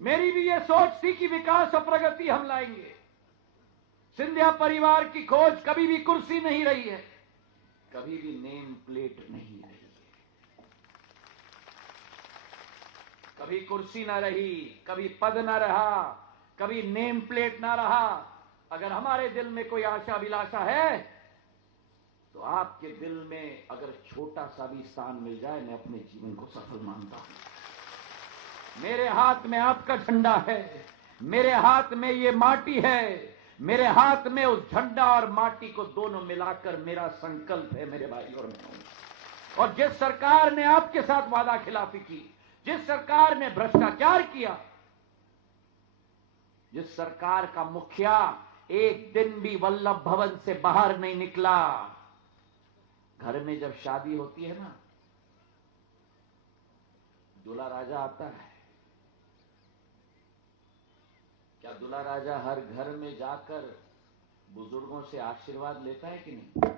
मेरी भी ये सोच थी कि विकास और प्रगति हम लाएंगे। सिंधिया परिवार की खोज कभी भी कुर्सी नहीं रही है, कभी भी नेम प्लेट नहीं रही है। कभी कुर्सी ना रही, कभी पद ना रहा, कभी नेम प्लेट ना रहा। अगर हमारे दिल में कोई आशा अभिलाषा है तो आपके दिल में अगर छोटा सा भी स्थान मिल जाए, मैं अपने जीवन को सफल मानता हूं। मेरे हाथ में आपका झंडा है, मेरे हाथ में ये माटी है, मेरे हाथ में उस झंडा और माटी को दोनों मिलाकर मेरा संकल्प है मेरे भाई और बहनों। और जिस सरकार ने आपके साथ वादा खिलाफी की, जिस सरकार ने भ्रष्टाचार किया, जिस सरकार का मुखिया एक दिन भी वल्लभ भवन से बाहर नहीं निकला। घर में जब शादी होती है ना, दूल्हा राजा आता है, क्या दूल्हा राजा हर घर में जाकर बुजुर्गों से आशीर्वाद लेता है कि नहीं?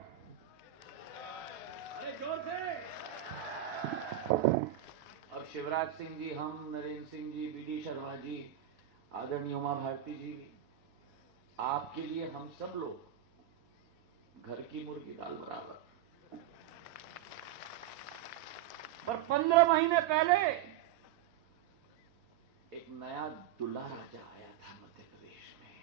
अरे जोर से। अब शिवराज सिंह जी, हम, नरेंद्र सिंह जी, बीडी शर्मा जी, आदरणीय उमा भारती जी, आपके लिए हम सब लोग घर की मुर्गी दाल बराबर। पर 15 महीने पहले एक नया दूल्हा राजा आया था मध्य प्रदेश में।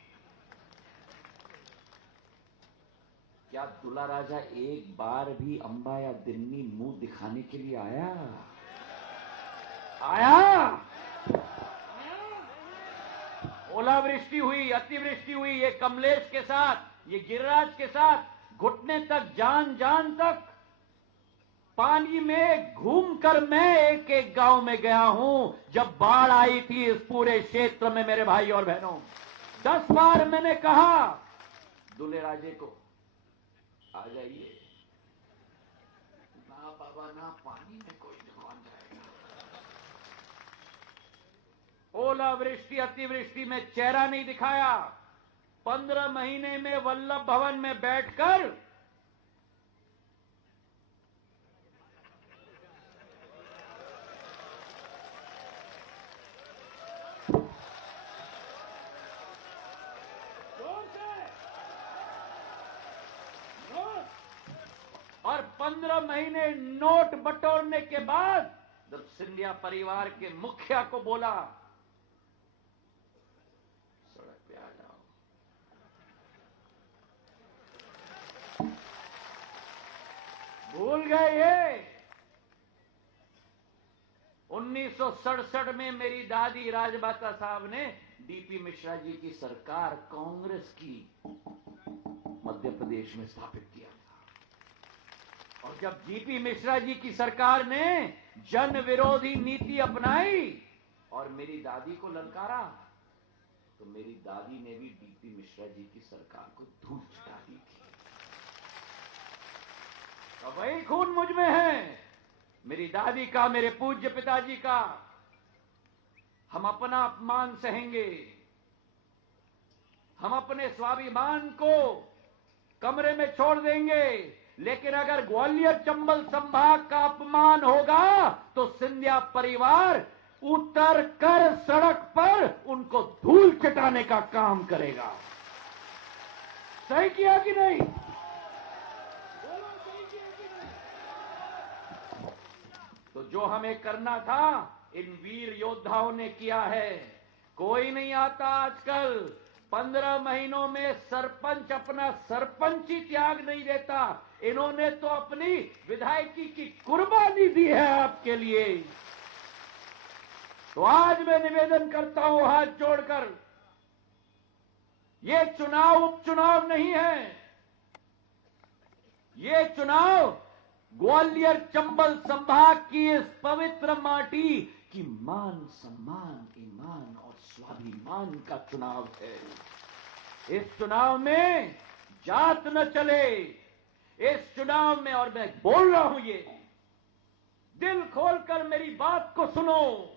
क्या दूल्हा राजा एक बार भी अंबा या दिन्नी मुंह दिखाने के लिए आया? आया? ओलावृष्टि हुई, अतिवृष्टि हुई, ये कमलेश के साथ, ये गिरिराज के साथ घुटने तक, जान जान तक पानी में घूमकर मैं एक एक गांव में गया हूं। जब बाढ़ आई थी इस पूरे क्षेत्र में मेरे भाई और बहनों, 10 बार मैंने कहा दूल्हे राजे को, आ जाइए ना बाबा, ना पानी में कोई कौन जाएगा। ओलावृष्टि अतिवृष्टि में चेहरा नहीं दिखाया। 15 महीने में वल्लभ भवन में बैठकर और 15 महीने नोट बटोरने के बाद जब सिंधिया परिवार के मुखिया को बोला सड़क पे आ जाओ, भूल गए ये 1967 में मेरी दादी राजमाता साहब ने डीपी मिश्रा जी की सरकार, कांग्रेस की, मध्य प्रदेश में स्थापित किया था। और जब डीपी मिश्रा जी की सरकार ने जन विरोधी नीति अपनाई और मेरी दादी को ललकारा, तो मेरी दादी ने भी डीपी मिश्रा जी की सरकार को धूल चटा दी थी। तो वही खून मुझ में है, मेरी दादी का, मेरे पूज्य पिताजी का। हम अपना अपमान सहेंगे, हम अपने स्वाभिमान को कमरे में छोड़ देंगे, लेकिन अगर ग्वालियर चंबल संभाग का अपमान होगा तो सिंधिया परिवार उतर कर सड़क पर उनको धूल चटाने का काम करेगा। सही किया कि नहीं? बोलो, सही किया कि नहीं? तो जो हमें करना था इन वीर योद्धाओं ने किया है। कोई नहीं आता आजकल 15 महीनों में सरपंच अपना सरपंची त्याग नहीं देता। इन्होंने तो अपनी विधायकी की कुर्बानी दी है आपके लिए। तो आज मैं निवेदन करता हूं हाथ जोड़कर, ये चुनाव उपचुनाव नहीं है, ये चुनाव ग्वालियर चंबल संभाग की इस पवित्र माटी की मान सम्मान, ईमान और स्वाभिमान का चुनाव है। इस चुनाव में जात न चले, इस चुनाव में, और मैं बोल रहा हूं ये, दिल खोलकर मेरी बात को सुनो,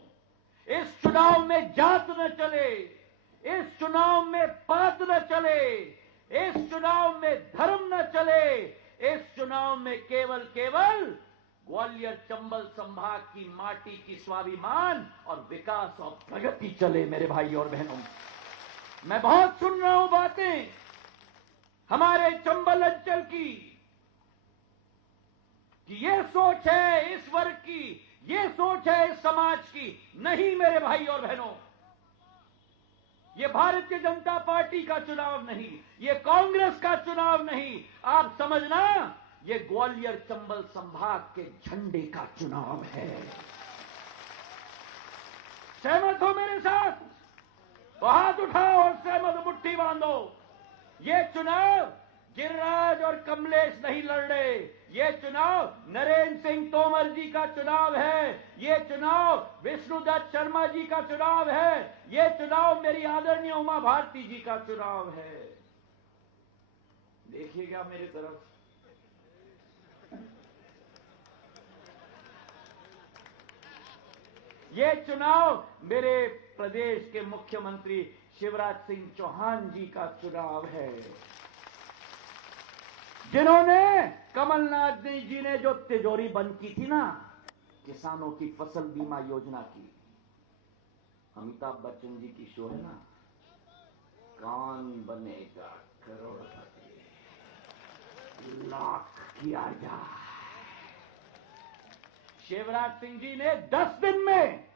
इस चुनाव में जात न चले, इस चुनाव में पात न चले, इस चुनाव में धर्म न चले, इस चुनाव में केवल केवल ग्वालियर चंबल संभाग की माटी की स्वाभिमान और विकास और प्रगति चले। मेरे भाई और बहनों, मैं बहुत सुन रहा हूं बातें हमारे चंबल अंचल की कि ये सोच है इस वर्ग की, ये सोच है इस समाज की। नहीं मेरे भाई और बहनों, ये भारतीय जनता पार्टी का चुनाव नहीं, ये कांग्रेस का चुनाव नहीं। आप समझना, ये ग्वालियर चंबल संभाग के झंडे का चुनाव है। सहमत हो मेरे साथ? तो हाथ उठाओ और सहमत मुट्ठी बांधो। ये चुनाव गिरिराज और कमलेश नहीं लड़ रहे, ये चुनाव नरेंद्र सिंह तोमर जी का चुनाव है, ये चुनाव विष्णुदत्त शर्मा जी का चुनाव है, ये चुनाव मेरी आदरणीय उमा भारती जी का चुनाव है। देखिएगा मेरी तरफ। ये चुनाव मेरे प्रदेश के मुख्यमंत्री शिवराज सिंह चौहान जी का चुनाव है, जिन्होंने कमलनाथ जी ने जो तिजोरी बंद की थी ना किसानों की फसल बीमा योजना की, अमिताभ बच्चन जी की शो है ना, कौन बनेगा करोड़पति, लॉक किया जाए। शिवराज सिंह जी ने 10 दिन में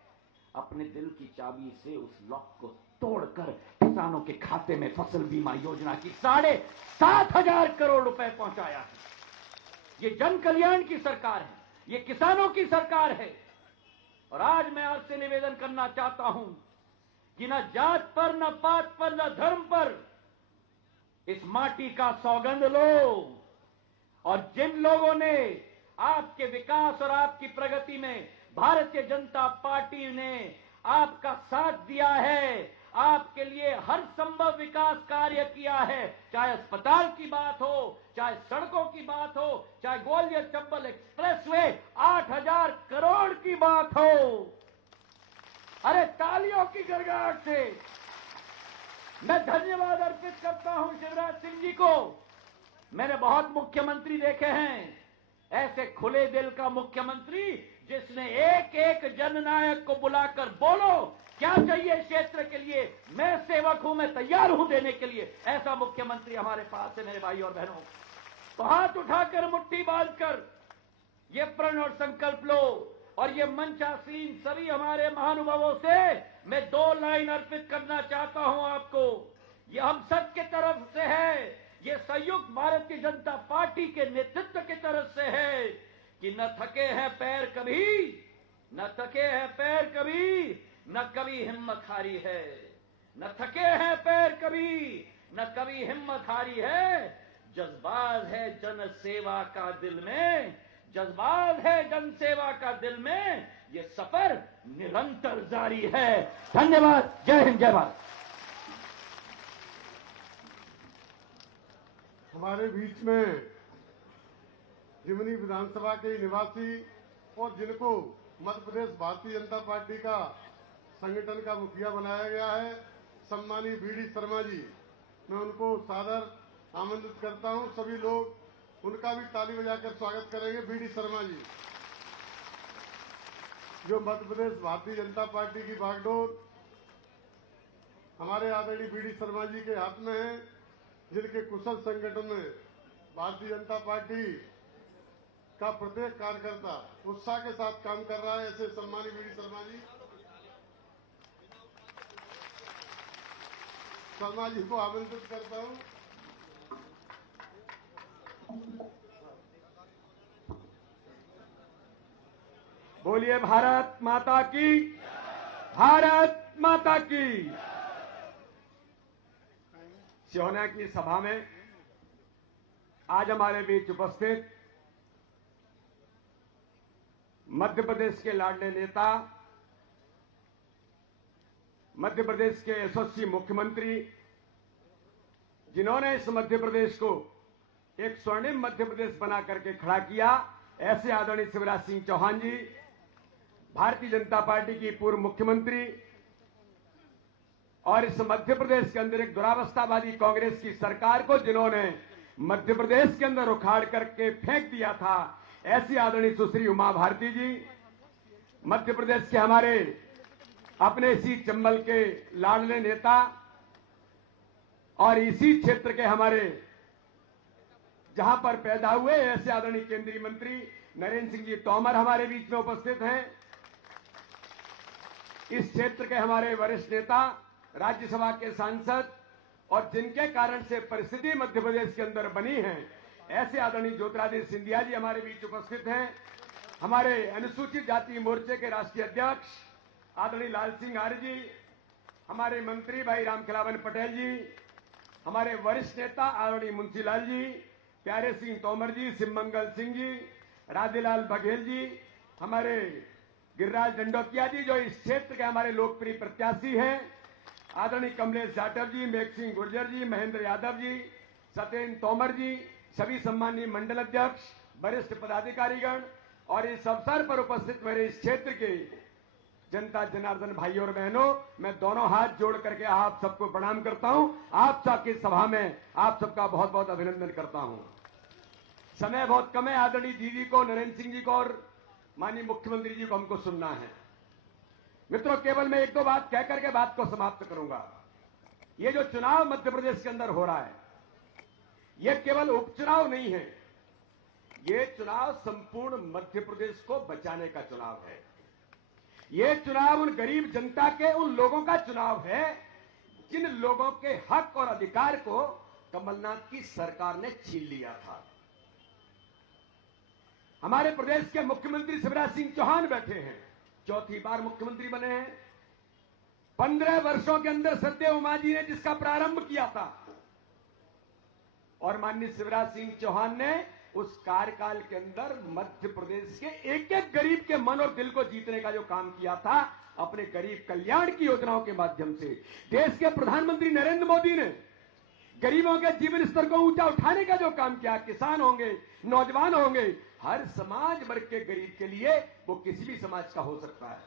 अपने दिल की चाबी से उस लॉक को तोड़कर किसानों के खाते में फसल बीमा योजना की 7,500 करोड़ रुपए पहुंचाया है। ये जन कल्याण की सरकार है, ये किसानों की सरकार है। और आज मैं आपसे निवेदन करना चाहता हूं कि न जात पर, न पात पर, न धर्म पर इस माटी का सौगंध लो। और जिन लोगों ने आपके विकास और आपकी प्रगति में भारतीय जनता पार्टी ने आपका साथ दिया है, आपके लिए हर संभव विकास कार्य किया है, चाहे अस्पताल की बात हो, चाहे सड़कों की बात हो, चाहे ग्वालियर चंबल एक्सप्रेसवे 8,000 करोड़ की बात हो। अरे तालियों की गड़गड़ाहट से मैं धन्यवाद अर्पित करता हूं शिवराज सिंह जी को। मैंने बहुत मुख्यमंत्री देखे हैं, ऐसे खुले दिल का मुख्यमंत्री जिसने एक एक जननायक को बुलाकर बोलो क्या चाहिए क्षेत्र के लिए, मैं सेवक हूं, मैं तैयार हूं देने के लिए। ऐसा मुख्यमंत्री हमारे पास है मेरे भाई और बहनों। तो हाथ उठाकर मुट्ठी बांधकर ये प्रण और संकल्प लो। और ये मंचासीन सभी हमारे महानुभावों से मैं 2 लाइन अर्पित करना चाहता हूं आपको। ये हम सब के तरफ से है, ये संयुक्त भारतीय जनता पार्टी के नेतृत्व की तरफ से है कि न थके हैं पैर कभी, न थके हैं पैर कभी, न कभी हिम्मत हारी है। न थके हैं पैर कभी, न कभी हिम्मत हारी है। जज्बात है जन सेवा का दिल में, जज्बात है जन सेवा का दिल में, ये सफर निरंतर जारी है। धन्यवाद। जय हिंद, जय भारत। हमारे बीच में जिमनी विधानसभा के निवासी और जिनको मध्य प्रदेश भारतीय जनता पार्टी का संगठन का मुखिया बनाया गया है, सम्मानीय बीडी शर्मा जी, मैं उनको सादर आमंत्रित करता हूं। सभी लोग उनका भी ताली बजाकर स्वागत करेंगे। बीडी शर्मा जी, जो मध्य प्रदेश भारतीय जनता पार्टी की बागडोर हमारे आदरणीय बीडी शर्मा जी के हाथ में है, जिनके कुशल संगठन में भारतीय जनता पार्टी का प्रत्येक कार्यकर्ता उत्साह के साथ काम कर रहा है। ऐसे सम्मानीय बीडी शर्मा जी, शर्मा जी को आमंत्रित करता हूं। बोलिए भारत माता की, भारत माता की। सिहोना की सभा में आज हमारे बीच उपस्थित मध्य प्रदेश के लाडले नेता, मध्य प्रदेश के यशस्वी मुख्यमंत्री, जिन्होंने इस मध्य प्रदेश को एक स्वर्णिम मध्य प्रदेश बना करके खड़ा किया, ऐसे आदरणीय शिवराज सिंह चौहान जी, भारतीय जनता पार्टी की पूर्व मुख्यमंत्री और इस मध्य प्रदेश के अंदर एक दुरावस्थावादी कांग्रेस की सरकार को जिन्होंने मध्य प्रदेश के अंदर उखाड़ करके फेंक दिया था, ऐसी आदरणीय सुश्री उमा भारती जी, मध्य प्रदेश के हमारे अपने इसी चंबल के लाडले नेता और इसी क्षेत्र के हमारे जहां पर पैदा हुए ऐसे आदरणीय केंद्रीय मंत्री नरेंद्र सिंह जी तोमर हमारे बीच में उपस्थित हैं। इस क्षेत्र के हमारे वरिष्ठ नेता, राज्यसभा के सांसद और जिनके कारण से परिस्थिति मध्य प्रदेश के अंदर बनी है, ऐसे आदरणीय ज्योतिरादित्य सिंधिया जी हमारे बीच उपस्थित हैं। हमारे अनुसूचित जाति मोर्चे के राष्ट्रीय अध्यक्ष आदरणीय लाल सिंह आर्य जी, हमारे मंत्री भाई रामखिलावन पटेल जी, हमारे वरिष्ठ नेता आदरणीय मुंशीलाल जी, प्यारे सिंह तोमर जी, शिवमंगल सिंह जी, राधेलाल बघेल जी, हमारे गिरिराज दंडोतिया जी जो इस क्षेत्र के हमारे लोकप्रिय प्रत्याशी हैं, आदरणीय कमलेश जाटव जी, मेघ सिंह गुर्जर जी, महेंद्र यादव जी, सत्येंद्र तोमर जी, सभी सम्मानीय मंडल अध्यक्ष, वरिष्ठ पदाधिकारीगण और इस अवसर पर उपस्थित मेरे इस क्षेत्र के जनता जनार्दन भाई और बहनों, मैं दोनों हाथ जोड़ करके आप सबको प्रणाम करता हूं। आप सबकी सभा में आप सबका बहुत बहुत अभिनंदन करता हूं। समय बहुत कम है। आदरणीय दीदी को, नरेंद्र सिंह जी को और माननीय मुख्यमंत्री जी को हमको सुनना है। मित्रों, केवल मैं एक दो बात कह करके बात को समाप्त करूंगा। ये जो चुनाव मध्य प्रदेश के अंदर हो रहा है, ये केवल उपचुनाव नहीं है, ये चुनाव संपूर्ण मध्य प्रदेश को बचाने का चुनाव है। ये चुनाव उन गरीब जनता के, उन लोगों का चुनाव है जिन लोगों के हक और अधिकार को कमलनाथ की सरकार ने छीन लिया था। हमारे प्रदेश के मुख्यमंत्री शिवराज सिंह चौहान बैठे हैं, चौथी बार मुख्यमंत्री बने हैं। 15 वर्षों के अंदर सत्यदेव उमा जी ने जिसका प्रारंभ किया था और माननीय शिवराज सिंह चौहान ने उस कार्यकाल के अंदर मध्य प्रदेश के एक एक गरीब के मन और दिल को जीतने का जो काम किया था, अपने गरीब कल्याण की योजनाओं के माध्यम से। देश के प्रधानमंत्री नरेंद्र मोदी ने गरीबों के जीवन स्तर को ऊंचा उठाने का जो काम किया, किसान होंगे, नौजवान होंगे, हर समाज वर्ग के गरीब के लिए, वो किसी भी समाज का हो सकता है।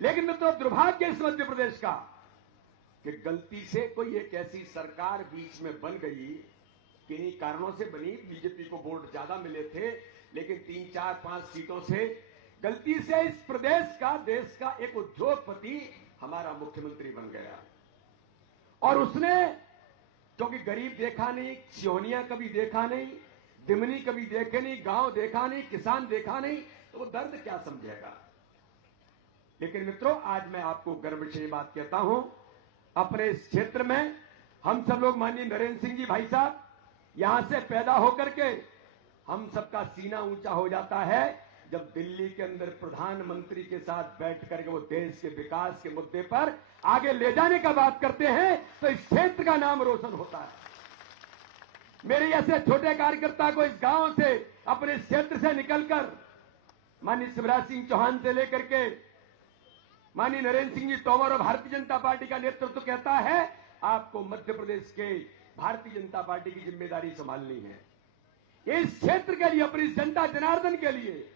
लेकिन मित्रों, दुर्भाग्य इस मध्य प्रदेश का कि गलती से कोई एक ऐसी सरकार बीच में बन गई, किन्हीं कारणों से बनी, बीजेपी को वोट ज्यादा मिले थे, लेकिन 3, 4, 5 सीटों से गलती से इस प्रदेश का, देश का एक उद्योगपति हमारा मुख्यमंत्री बन गया। और उसने, क्योंकि गरीब देखा नहीं, सिहोनिया कभी देखा नहीं, दिमनी कभी देखे नहीं, गांव देखा नहीं, किसान देखा नहीं, तो वो दर्द क्या समझेगा। लेकिन मित्रों, आज मैं आपको गर्व से ये बात कहता हूं, अपने इस क्षेत्र में हम सब लोग, माननीय नरेंद्र सिंह जी भाई साहब, यहां से पैदा होकर के हम सबका सीना ऊंचा हो जाता है जब दिल्ली के अंदर प्रधानमंत्री के साथ बैठ करके वो देश के विकास के मुद्दे पर आगे ले जाने का बात करते हैं, तो इस क्षेत्र का नाम रोशन होता है। मेरे ऐसे छोटे कार्यकर्ता को इस गांव से, अपने इस क्षेत्र से निकलकर माननीय शिवराज सिंह चौहान से लेकर के माननीय नरेंद्र सिंह जी तोमर और भारतीय जनता पार्टी का नेतृत्व कहता है, आपको मध्य प्रदेश के भारतीय जनता पार्टी की जिम्मेदारी संभालनी है। इस क्षेत्र के लिए, अपनी जनता जनार्दन के लिए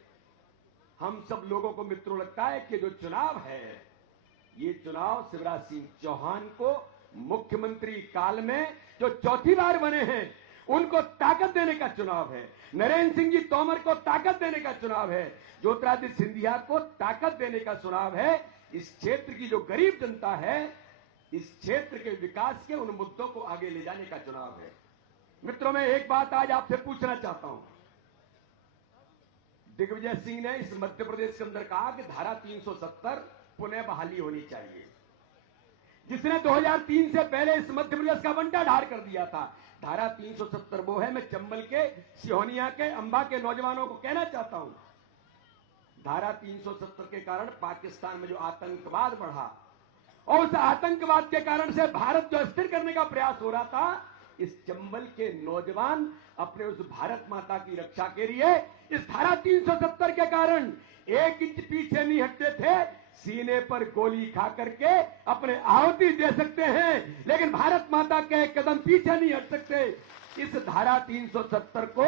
हम सब लोगों को मित्रों लगता है कि जो चुनाव है, ये चुनाव शिवराज सिंह चौहान को मुख्यमंत्री काल में जो चौथी बार बने हैं, उनको ताकत देने का चुनाव है। नरेंद्र सिंह जी तोमर को ताकत देने का चुनाव है। ज्योतिरादित्य सिंधिया को ताकत देने का चुनाव है। इस क्षेत्र की जो गरीब जनता है, इस क्षेत्र के विकास के उन मुद्दों को आगे ले जाने का चुनाव है। मित्रों, मैं एक बात आज आपसे पूछना चाहता हूं। दिग्विजय सिंह ने इस मध्य प्रदेश के अंदर कहा कि धारा 370 पुनः बहाली होनी चाहिए, जिसने 2003 से पहले इस मध्य प्रदेश का बंटा ढार कर दिया था। धारा 370 वो है। मैं चंबल के, सिहोनिया के, अंबा के नौजवानों को कहना चाहता हूं, धारा 370 के कारण पाकिस्तान में जो आतंकवाद बढ़ा और उस आतंकवाद के कारण से भारत जो अस्थिर करने का प्रयास हो रहा था, इस चंबल के नौजवान अपने उस भारत माता की रक्षा के लिए इस धारा 370 के कारण 1 इंच पीछे नहीं हटते थे। सीने पर गोली खा करके अपने आहुति दे सकते हैं, लेकिन भारत माता के एक कदम पीछे नहीं हट सकते। इस धारा 370 को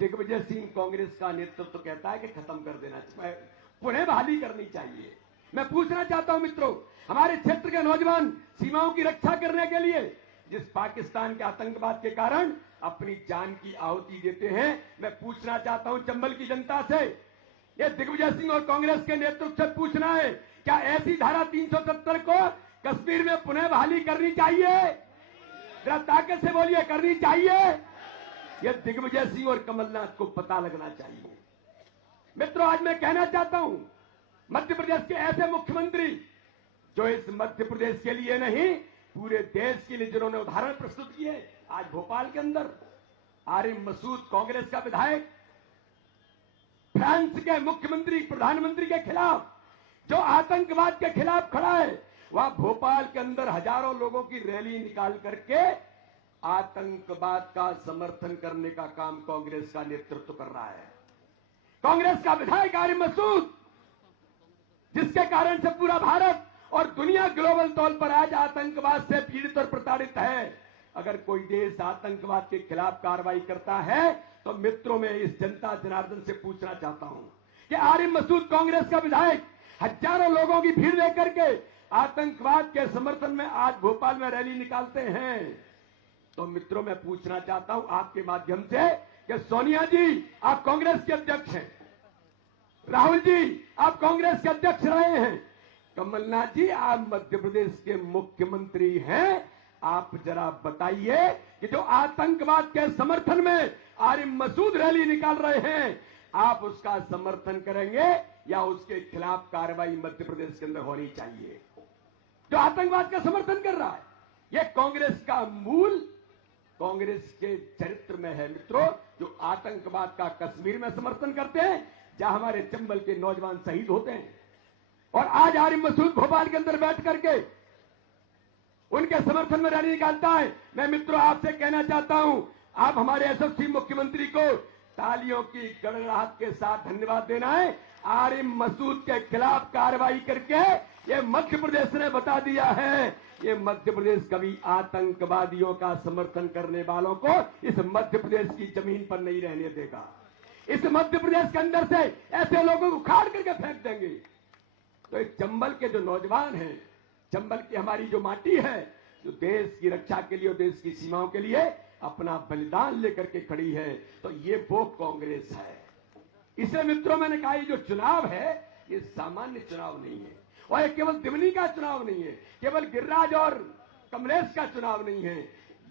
दिग्विजय सिंह कांग्रेस का नेतृत्व कहता है कि खत्म कर देना चाहिए, पुनः बहाली करनी चाहिए। मैं पूछना चाहता हूं मित्रों, हमारे क्षेत्र के नौजवान सीमाओं की रक्षा करने के लिए जिस पाकिस्तान के आतंकवाद के कारण अपनी जान की आहुति देते हैं। मैं पूछना चाहता हूं चंबल की जनता से, ये दिग्विजय सिंह और कांग्रेस के नेतृत्व से पूछना है, क्या ऐसी धारा 370 को कश्मीर में पुनः बहाली करनी चाहिए? जरा ताकत से बोलिए, करनी चाहिए? यह दिग्विजय सिंह और कमलनाथ को पता लगना चाहिए। मित्रों, आज मैं कहना चाहता हूं, मध्य प्रदेश के ऐसे मुख्यमंत्री जो इस मध्य प्रदेश के लिए नहीं पूरे देश के लिए जिन्होंने उदाहरण प्रस्तुत किए। आज भोपाल के अंदर आरिफ मसूद, कांग्रेस का विधायक, फ्रांस के मुख्यमंत्री, प्रधानमंत्री के खिलाफ जो आतंकवाद के खिलाफ खड़ा है, वहां भोपाल के अंदर हजारों लोगों की रैली निकाल करके आतंकवाद का समर्थन करने का काम कांग्रेस का नेतृत्व कर रहा है। कांग्रेस का विधायक आरिफ मसूद, जिसके कारण से पूरा भारत और दुनिया ग्लोबल तौर पर आज आतंकवाद से पीड़ित और प्रताड़ित है। अगर कोई देश आतंकवाद के खिलाफ कार्रवाई करता है तो मित्रों, में इस जनता जनार्दन से पूछना चाहता हूं कि आरिफ मसूद कांग्रेस का विधायक हजारों लोगों की भीड़ लेकर के आतंकवाद के समर्थन में आज भोपाल में रैली निकालते हैं। तो मित्रों, मैं पूछना चाहता हूं आपके माध्यम से कि सोनिया जी, आप कांग्रेस के अध्यक्ष हैं, राहुल जी, आप कांग्रेस के अध्यक्ष रहे हैं, कमलनाथ जी, आप मध्य प्रदेश के मुख्यमंत्री हैं, आप जरा बताइए कि जो आतंकवाद के समर्थन में आरिफ मसूद रैली निकाल रहे हैं, आप उसका समर्थन करेंगे या उसके खिलाफ कार्रवाई मध्य प्रदेश के अंदर होनी चाहिए? जो आतंकवाद का समर्थन कर रहा है, यह कांग्रेस का मूल कांग्रेस के चरित्र में है। मित्रों, जो आतंकवाद का कश्मीर में समर्थन करते हैं, जहां हमारे चंबल के नौजवान शहीद होते हैं, और आज आरिफ मसूद भोपाल के अंदर बैठ करके उनके समर्थन में रैली निकालता है। मैं मित्रों आपसे कहना चाहता हूं, आप हमारे यशस्वी मुख्यमंत्री को तालियों की गड़गड़ाहट के साथ धन्यवाद देना है। आरिफ मसूद के खिलाफ कार्रवाई करके ये मध्य प्रदेश ने बता दिया है, ये मध्य प्रदेश कभी आतंकवादियों का समर्थन करने वालों को इस मध्य प्रदेश की जमीन पर नहीं रहने देगा। इस मध्य प्रदेश के अंदर से ऐसे लोगों को उखाड़ करके फेंक देंगे। तो एक चंबल के जो नौजवान हैं, चंबल की हमारी जो माटी है, जो देश की रक्षा के लिए और देश की सीमाओं के लिए अपना बलिदान लेकर के खड़ी है, तो ये वो कांग्रेस है। इसलिए मित्रों, मैंने कहा ये जो चुनाव है, ये सामान्य चुनाव नहीं है, और ये केवल दिमनी का चुनाव नहीं है, केवल गिरिराज और कमलेश का चुनाव नहीं है।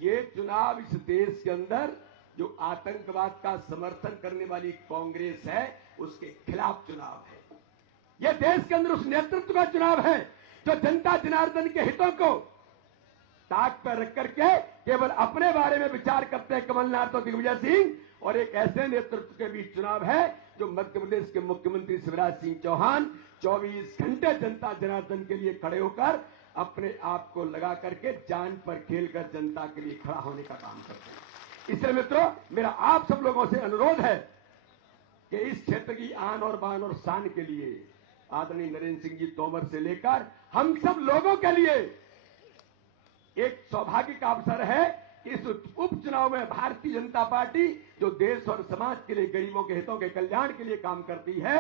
ये चुनाव इस देश के अंदर जो आतंकवाद का समर्थन करने वाली कांग्रेस है, उसके खिलाफ चुनाव है। यह देश के अंदर उस नेतृत्व का चुनाव है जो जनता जनार्दन के हितों को ताक पर रख करके केवल अपने बारे में विचार करते हैं कमलनाथ और दिग्विजय सिंह, और एक ऐसे नेतृत्व के बीच चुनाव है जो मध्य प्रदेश के मुख्यमंत्री शिवराज सिंह चौहान 24 घंटे जनता जनार्दन के लिए खड़े होकर अपने आप को लगा करके जान पर खेलकर जनता के लिए खड़ा होने का काम करते हैं। इसलिए मित्रों, मेरा आप सब लोगों से अनुरोध है कि इस क्षेत्र की आन और बान और शान के लिए आदरणीय नरेंद्र सिंह जी तोमर से लेकर हम सब लोगों के लिए एक सौभाग्य का अवसर है कि इस उपचुनाव में भारतीय जनता पार्टी जो देश और समाज के लिए, गरीबों के हितों के कल्याण के लिए काम करती है,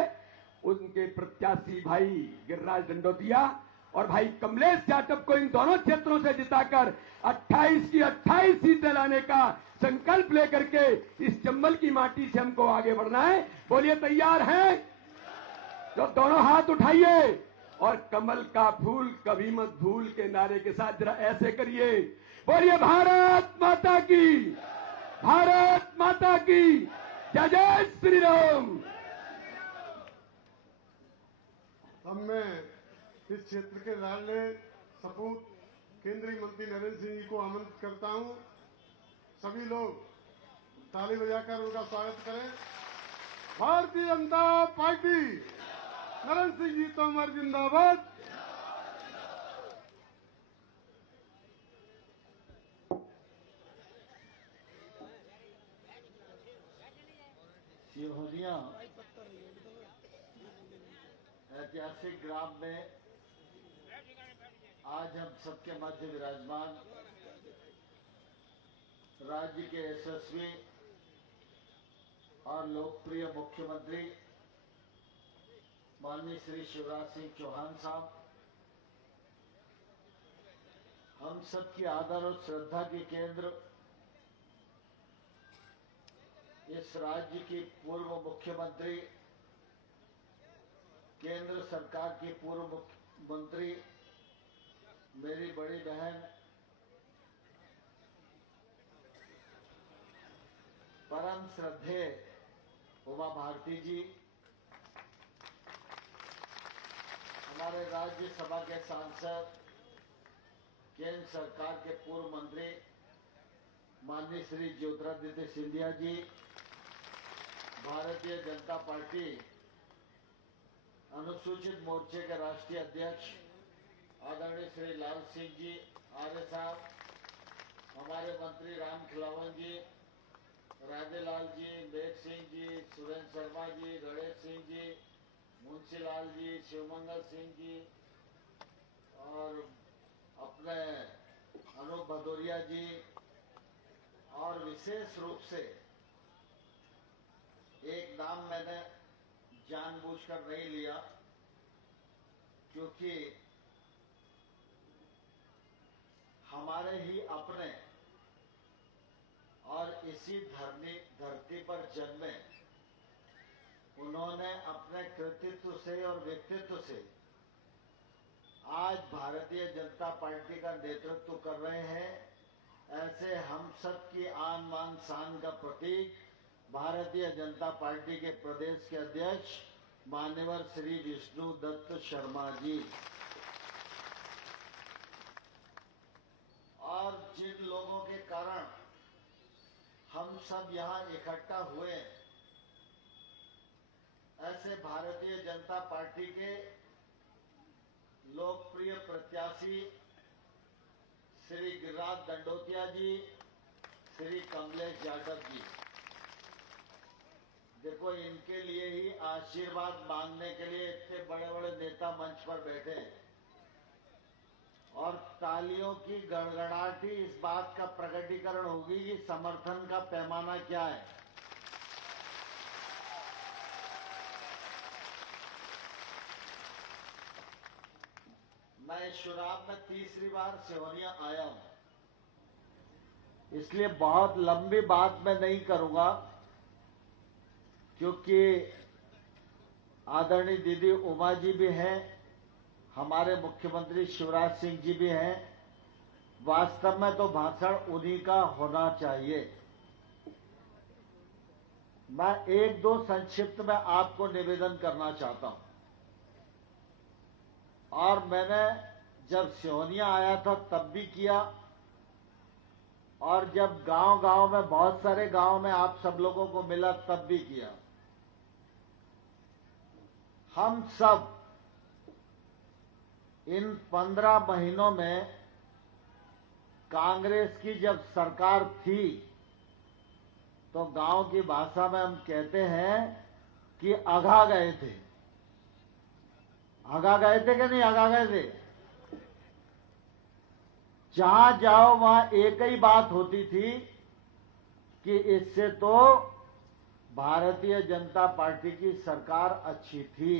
उनके प्रत्याशी भाई गिरिराज दंडोतिया और भाई कमलेश जाटव को इन दोनों क्षेत्रों से जिताकर 28 की 28 सीटें लाने का संकल्प लेकर के इस चंबल की माटी से हमको आगे बढ़ना है। बोलिए, तैयार हैं? तो दोनों हाथ उठाइए और कमल का फूल कभी मत भूल के नारे के साथ जरा ऐसे करिए, बोलिए भारत माता की, भारत माता की जय, जय श्री राम। अब मैं इस क्षेत्र के लाडले सपूत केंद्रीय मंत्री नरेंद्र सिंह जी को आमंत्रित करता हूं। सभी लोग ताली बजाकर उनका स्वागत करें। भारतीय जनता पार्टी, नरेंद्र सिंह जी तोमर जिंदाबाद। सिहोनिया ऐतिहासिक ग्राम में आज हम सबके मध्य विराजमान राज्य के यशस्वी और लोकप्रिय मुख्यमंत्री माननीय श्री शिवराज सिंह चौहान साहब, हम सबकी आदर और श्रद्धा के केंद्र इस राज्य की पूर्व मुख्यमंत्री, केंद्र सरकार की पूर्व मुख्यमंत्री, मेरी बड़ी बहन परम श्रद्धेय उमा भारती जी, हमारे राज्यसभा के सांसद, केंद्र सरकार के पूर्व मंत्री माननीय श्री ज्योतिरादित्य सिंधिया जी, भारतीय जनता पार्टी अनुसूचित मोर्चे के राष्ट्रीय अध्यक्ष आदरणीय श्री लाल सिंह जी आर्य साहब, हमारे मंत्री राम खिलावन जी, राजेलाल जी, मेघ सिंह जी, सुरेंद्र शर्मा जी, गणेश सिंह जी, मुंशीलाल जी, शिवमंगल सिंह जी और अपने अनूप भदौरिया जी, और विशेष रूप से एक नाम मैंने जानबूझकर नहीं लिया क्योंकि हमारे ही अपने और इसी धरती पर जन्मे, उन्होंने अपने कृतित्व से और व्यक्तित्व से आज भारतीय जनता पार्टी का नेतृत्व कर रहे हैं। ऐसे हम सब की आन बान शान का प्रतीक भारतीय जनता पार्टी के प्रदेश के अध्यक्ष मान्यवर श्री विष्णु दत्त शर्मा जी, और जिन लोगों के कारण हम सब यहाँ इकट्ठा हुए, ऐसे भारतीय जनता पार्टी के लोकप्रिय प्रत्याशी श्री गिरिराज दंडोतिया जी, श्री कमलेश यादव जी, देखो इनके लिए ही आशीर्वाद मांगने के लिए इतने बड़े बड़े नेता मंच पर बैठे हैं और तालियों की गड़गड़ाहट ही इस बात का प्रकटीकरण होगी कि समर्थन का पैमाना क्या है। मैं इस चुनाव में तीसरी बार सिहोनिया आया हूं, इसलिए बहुत लंबी बात मैं नहीं करूंगा क्योंकि आदरणीय दीदी उमा जी भी हैं, हमारे मुख्यमंत्री शिवराज सिंह जी भी हैं। वास्तव में तो भाषण उन्हीं का होना चाहिए। मैं एक दो संक्षिप्त में आपको निवेदन करना चाहता हूं। और मैंने जब सिहोनिया आया था तब भी किया, और जब गांव-गांव में, बहुत सारे गांव में आप सब लोगों को मिला तब भी किया। हम सब इन 15 महीनों में कांग्रेस की जब सरकार थी तो गांव की भाषा में हम कहते हैं कि अघा गए थे। अघा गए थे कि नहीं अघा गए थे? जहां जाओ वहां एक ही बात होती थी कि इससे तो भारतीय जनता पार्टी की सरकार अच्छी थी।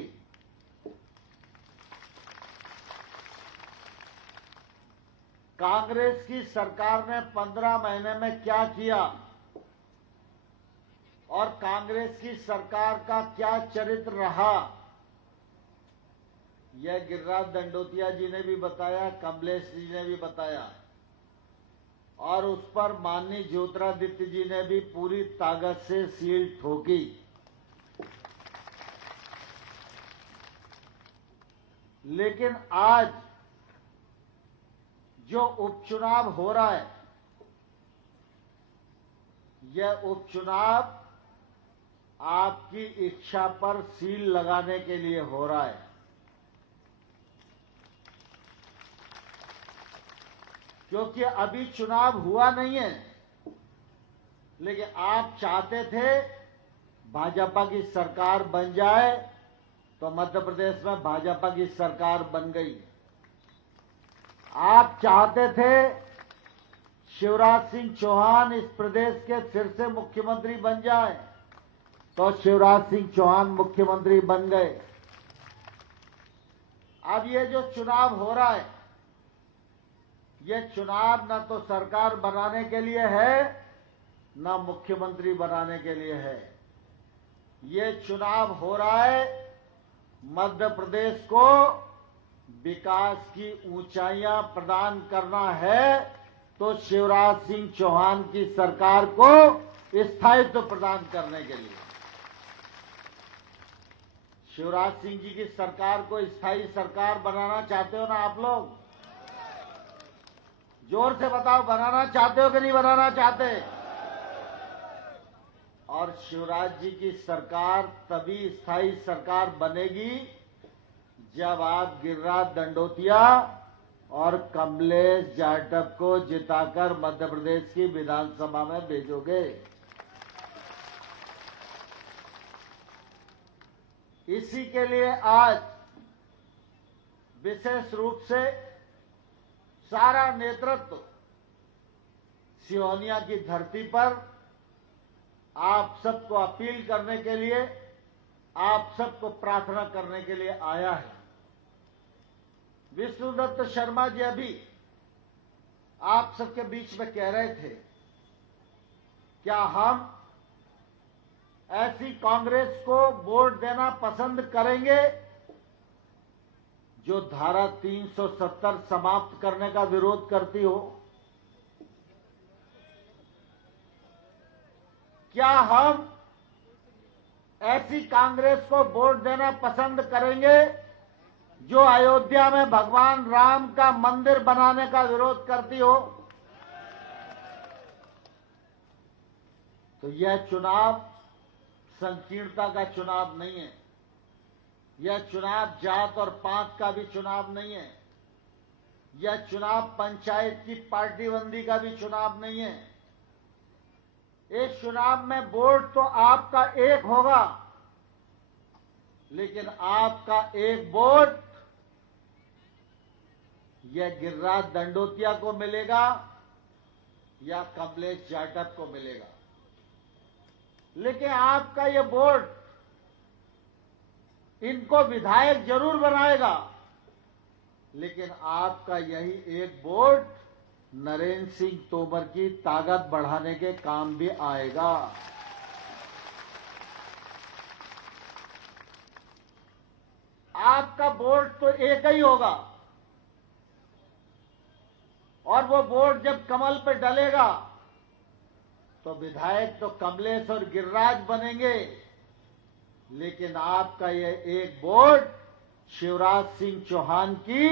कांग्रेस की सरकार ने 15 महीने में क्या किया और कांग्रेस की सरकार का क्या चरित्र रहा, यह गिरिराज दंडोतिया जी ने भी बताया, कमलेश जी ने भी बताया, और उस पर माननीय ज्योतिरादित्य जी ने भी पूरी ताकत से सील ठोकी। लेकिन आज जो उपचुनाव हो रहा है, यह उपचुनाव आपकी इच्छा पर सील लगाने के लिए हो रहा है। क्योंकि अभी चुनाव हुआ नहीं है, लेकिन आप चाहते थे भाजपा की सरकार बन जाए, तो मध्य प्रदेश में भाजपा की सरकार बन गई। आप चाहते थे शिवराज सिंह चौहान इस प्रदेश के फिर से मुख्यमंत्री बन जाए, तो शिवराज सिंह चौहान मुख्यमंत्री बन गए। अब ये जो चुनाव हो रहा है, ये चुनाव न तो सरकार बनाने के लिए है, न मुख्यमंत्री बनाने के लिए है। ये चुनाव हो रहा है मध्य प्रदेश को विकास की ऊंचाइयां प्रदान करना है, तो शिवराज सिंह चौहान की सरकार को स्थायित्व प्रदान करने के लिए। शिवराज सिंह जी की सरकार को स्थायी सरकार बनाना चाहते हो ना आप लोग? जोर से बताओ, बनाना चाहते हो कि नहीं बनाना चाहते? और शिवराज जी की सरकार तभी स्थायी सरकार बनेगी जब आप गिरिराज दंडोतिया और कमलेश जाटव को जिताकर मध्य प्रदेश की विधानसभा में भेजोगे। इसी के लिए आज विशेष रूप से सारा नेतृत्व सिहोनिया की धरती पर आप सबको अपील करने के लिए, आप सबको प्रार्थना करने के लिए आया है। विष्णुदत्त शर्मा जी अभी आप सबके बीच में कह रहे थे, क्या हम ऐसी कांग्रेस को वोट देना पसंद करेंगे जो धारा 370 समाप्त करने का विरोध करती हो? क्या हम ऐसी कांग्रेस को वोट देना पसंद करेंगे जो अयोध्या में भगवान राम का मंदिर बनाने का विरोध करती हो? तो यह चुनाव संकीर्णता का चुनाव नहीं है, यह चुनाव जात और पांच का भी चुनाव नहीं है, यह चुनाव पंचायत की पार्टीबंदी का भी चुनाव नहीं है। इस चुनाव में वोट तो आपका एक होगा, लेकिन आपका एक वोट यह गिरिराज दंडोतिया को मिलेगा या कमलेश जाटव को मिलेगा, लेकिन आपका ये वोट इनको विधायक जरूर बनाएगा, लेकिन आपका यही एक वोट नरेंद्र सिंह तोमर की ताकत बढ़ाने के काम भी आएगा। आपका वोट तो एक ही होगा, और वो वोट जब कमल पे डलेगा तो विधायक तो कमलेश और गिरिराज बनेंगे, लेकिन आपका ये एक वोट शिवराज सिंह चौहान की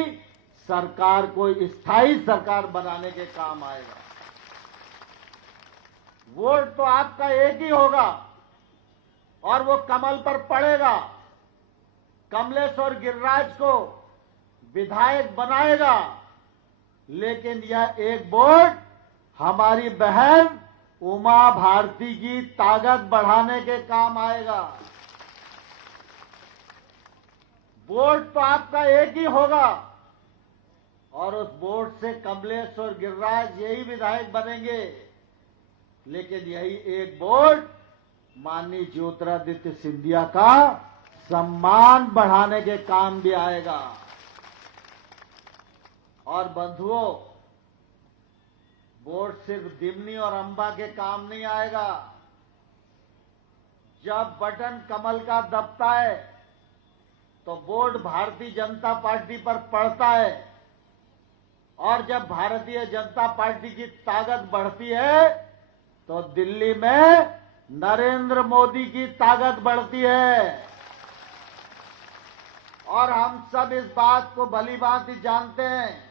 सरकार को स्थायी सरकार बनाने के काम आएगा। वोट तो आपका एक ही होगा और वो कमल पर पड़ेगा, कमलेश और गिरिराज को विधायक बनाएगा, लेकिन यह एक वोट हमारी बहन उमा भारती की ताकत बढ़ाने के काम आएगा। वोट तो आपका एक ही होगा और उस वोट से कमलेश और गिरिराज यही विधायक बनेंगे, लेकिन यही एक वोट माननीय ज्योतिरादित्य सिंधिया का सम्मान बढ़ाने के काम भी आएगा। और बंधुओं, वोट सिर्फ दिमनी और अंबा के काम नहीं आएगा। जब बटन कमल का दबता है तो वोट भारतीय जनता पार्टी पर पड़ता है, और जब भारतीय जनता पार्टी की ताकत बढ़ती है तो दिल्ली में नरेंद्र मोदी की ताकत बढ़ती है। और हम सब इस बात को भलीभांति जानते हैं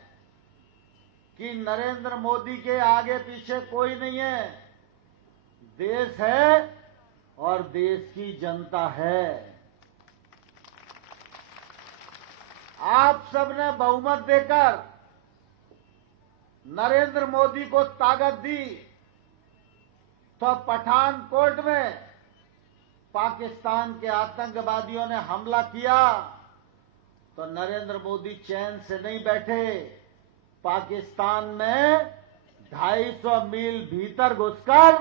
कि नरेंद्र मोदी के आगे पीछे कोई नहीं है, देश है और देश की जनता है। आप सबने बहुमत देकर नरेंद्र मोदी को ताकत दी, तो पठानकोट में पाकिस्तान के आतंकवादियों ने हमला किया तो नरेंद्र मोदी चैन से नहीं बैठे, पाकिस्तान में 250 मील भीतर घुसकर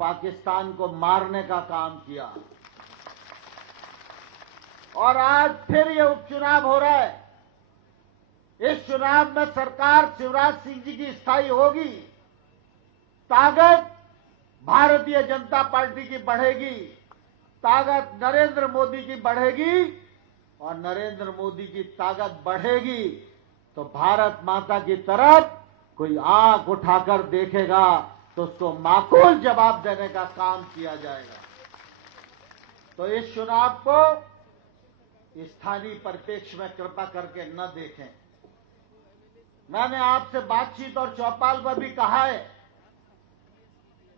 पाकिस्तान को मारने का काम किया। और आज फिर ये उपचुनाव हो रहा है। इस चुनाव में सरकार शिवराज सिंह जी की स्थायी होगी, ताकत भारतीय जनता पार्टी की बढ़ेगी, ताकत नरेंद्र मोदी की बढ़ेगी और नरेंद्र मोदी की ताकत बढ़ेगी तो भारत माता की तरफ कोई आंख उठाकर देखेगा तो उसको माकूल जवाब देने का काम किया जाएगा। तो इस चुनाव को स्थानीय परिप्रेक्ष्य में कृपा करके न देखें। मैंने आपसे बातचीत और चौपाल पर भी कहा है,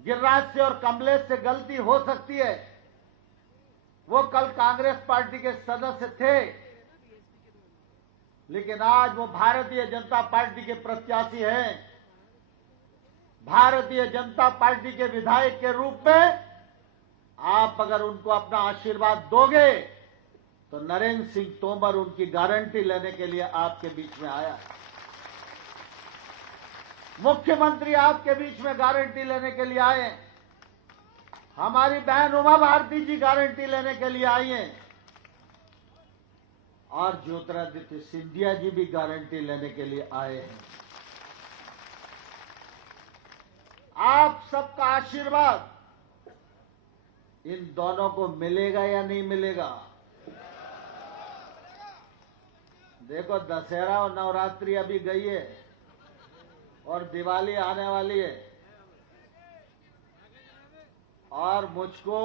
गिरिराज से और कमलेश से गलती हो सकती है। वो कल कांग्रेस पार्टी के सदस्य थे, लेकिन आज वो भारतीय जनता पार्टी के प्रत्याशी हैं। भारतीय जनता पार्टी के विधायक के रूप में आप अगर उनको अपना आशीर्वाद दोगे तो नरेंद्र सिंह तोमर उनकी गारंटी लेने के लिए आपके बीच में आया है। मुख्यमंत्री आपके बीच में गारंटी लेने के लिए आए हैं। हमारी बहन उमा भारती जी गारंटी लेने के लिए आई हैं और ज्योतिरादित्य सिंधिया जी भी गारंटी लेने के लिए आए हैं। आप सबका आशीर्वाद इन दोनों को मिलेगा या नहीं मिलेगा? देखो, दशहरा और नवरात्रि अभी गई है और दिवाली आने वाली है और मुझको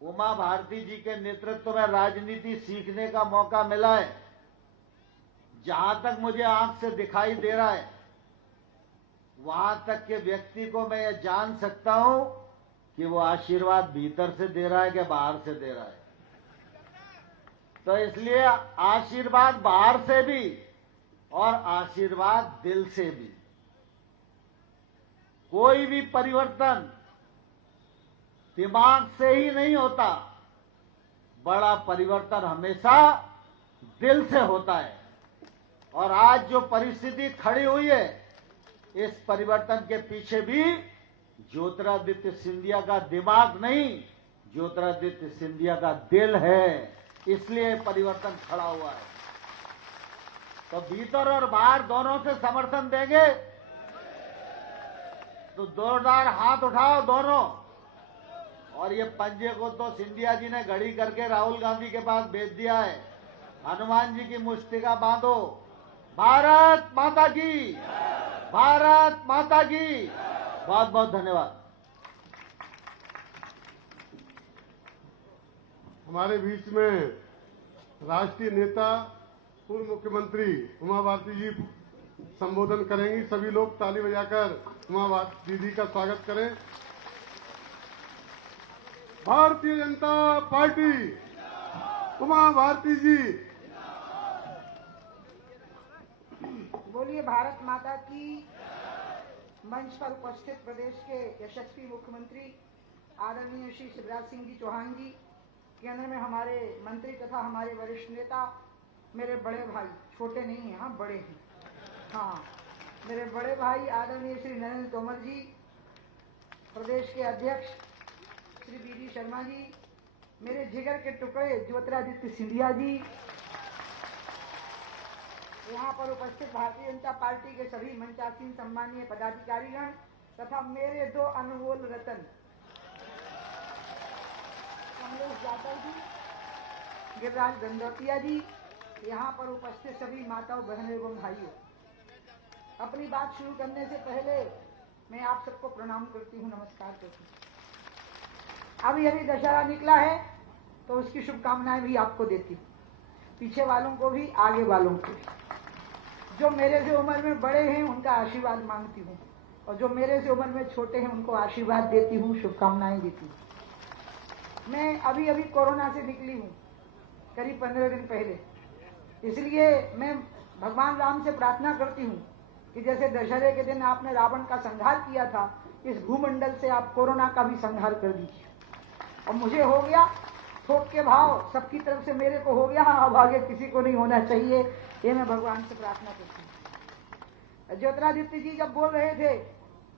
उमा भारती जी के नेतृत्व में राजनीति सीखने का मौका मिला है। जहां तक मुझे आंख से दिखाई दे रहा है, वहां तक के व्यक्ति को मैं ये जान सकता हूं कि वो आशीर्वाद भीतर से दे रहा है कि बाहर से दे रहा है। तो इसलिए आशीर्वाद बाहर से भी और आशीर्वाद दिल से भी, कोई भी परिवर्तन दिमाग से ही नहीं होता, बड़ा परिवर्तन हमेशा दिल से होता है। और आज जो परिस्थिति खड़ी हुई है, इस परिवर्तन के पीछे भी ज्योतिरादित्य सिंधिया का दिमाग नहीं, ज्योतिरादित्य सिंधिया का दिल है, इसलिए परिवर्तन खड़ा हुआ है। तो भीतर और बाहर दोनों से समर्थन देंगे तो जोरदार हाथ उठाओ दोनों। और ये पंजे को तो सिंधिया जी ने घड़ी करके राहुल गांधी के पास भेज दिया है। हनुमान जी की मुष्टिका बांधो। भारत माता की, भारत माता की। बहुत बहुत धन्यवाद। हमारे बीच में राष्ट्रीय नेता पूर्व मुख्यमंत्री उमा भारती जी संबोधन करेंगी। सभी लोग ताली बजाकर उमा भारती दीदी का स्वागत करें। भारतीय जनता पार्टी, उमा भारती जी। बोलिए भारत माता की। मंच पर उपस्थित प्रदेश के यशस्वी मुख्यमंत्री आदरणीय श्री शिवराज सिंह जी चौहान जी, केंद्र में हमारे मंत्री तथा हमारे वरिष्ठ नेता, मेरे बड़े भाई, छोटे नहीं हैं, हाँ बड़े हैं, हाँ मेरे बड़े भाई आदरणीय श्री नरेंद्र तोमर जी, प्रदेश के अध्यक्ष श्री बीडी शर्मा जी, मेरे जिगर के टुकड़े ज्योतिरादित्य सिंधिया जी, यहाँ पर उपस्थित भारतीय जनता पार्टी के सभी मंचासीन सम्मानीय पदाधिकारीगण तथा मेरे दो अनमोल रतन कमलेश यादव जी, गिरिराज दंडोतिया जी, यहाँ पर उपस्थित सभी माताओं, बहनों एवं भाइयों। अपनी बात शुरू करने से पहले मैं आप सबको प्रणाम करती हूँ, नमस्कार करती हूँ। अभी अभी दशहरा निकला है तो उसकी शुभकामनाएं भी आपको देती हूँ, पीछे वालों को भी, आगे वालों को भी। जो मेरे से उम्र में बड़े हैं उनका आशीर्वाद मांगती हूँ और जो मेरे से उम्र में छोटे हैं उनको आशीर्वाद देती हूँ, शुभकामनाएं देती हूँ। मैं अभी अभी कोरोना से निकली हूँ, करीब 15 दिन पहले, इसलिए मैं भगवान राम से प्रार्थना करती हूँ कि जैसे दशहरे के दिन आपने रावण का संहार किया था, इस भूमंडल से आप कोरोना का भी संहार कर दीजिए। और मुझे हो गया, थोक के भाव सबकी तरफ से मेरे को हो गया, अब आगे किसी को नहीं होना चाहिए, ये मैं भगवान से प्रार्थना करती हूँ। ज्योतिरादित्य जी जब बोल रहे थे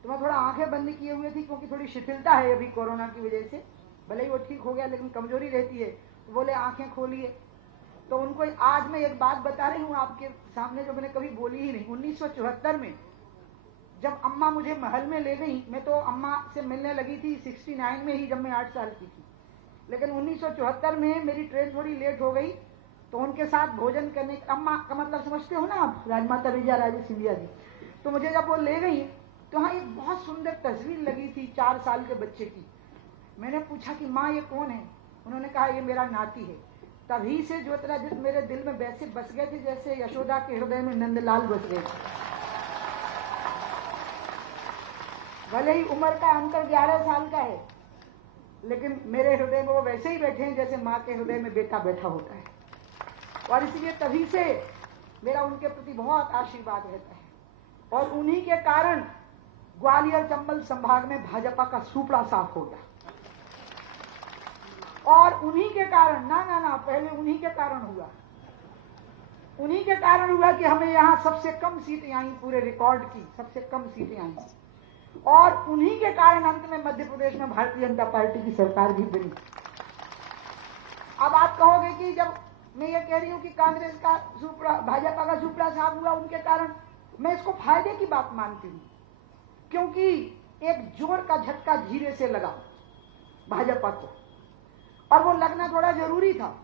तो मैं थोड़ा आंखें बंद किए हुए थी, क्योंकि थोड़ी शिथिलता है अभी कोरोना की वजह से, भले ही वो ठीक हो गया लेकिन कमजोरी रहती है। तो बोले आंखें खोलिए, तो उनको आज मैं एक बात बता रही हूँ आपके सामने जो मैंने कभी बोली ही नहीं। 1974 में जब अम्मा मुझे महल में ले गई, मैं तो अम्मा से मिलने लगी थी 69 में ही, जब मैं 8 साल की थी। लेकिन 1974 में मेरी ट्रेन थोड़ी लेट हो गई, तो उनके साथ भोजन करने, अम्मा का मतलब समझते हो ना आप, राजमाता विजया राजे सिंधिया जी। तो मुझे जब वो ले गई तो वहाँ एक बहुत सुंदर तस्वीर लगी थी 4 साल के बच्चे की। मैंने पूछा कि माँ ये कौन है? उन्होंने कहा ये मेरा नाती है। तभी से ज्योतिरादित्य मेरे दिल में वैसे बस गए थे जैसे यशोदा के हृदय में नंदलाल बस गए। भले ही उम्र का अंतर 11 साल का है, लेकिन मेरे हृदय में वो वैसे ही बैठे हैं जैसे माँ के हृदय में बेटा बैठा होता है। और इसलिए तभी से मेरा उनके प्रति बहुत आशीर्वाद रहता है। और उन्हीं के कारण ग्वालियर चंबल संभाग में भाजपा का सुपड़ा साफ हो गया। और उन्हीं के कारण ना पहले उन्हीं के कारण हुआ, उन्हीं के कारण हुआ कि हमें यहाँ सबसे कम सीटें आई, पूरे रिकॉर्ड की सबसे कम सीटें आई। और उन्हीं के कारण अंत में मध्य प्रदेश में भारतीय जनता पार्टी की सरकार भी बनी। अब आप कहोगे कि जब मैं ये कह रही हूं कि कांग्रेस का भाजपा का सुपड़ा साफ हुआ उनके कारण, मैं इसको फायदे की बात मानती हूं, क्योंकि एक जोर का झटका धीरे से लगा भाजपा को, और वो लगना थोड़ा जरूरी था।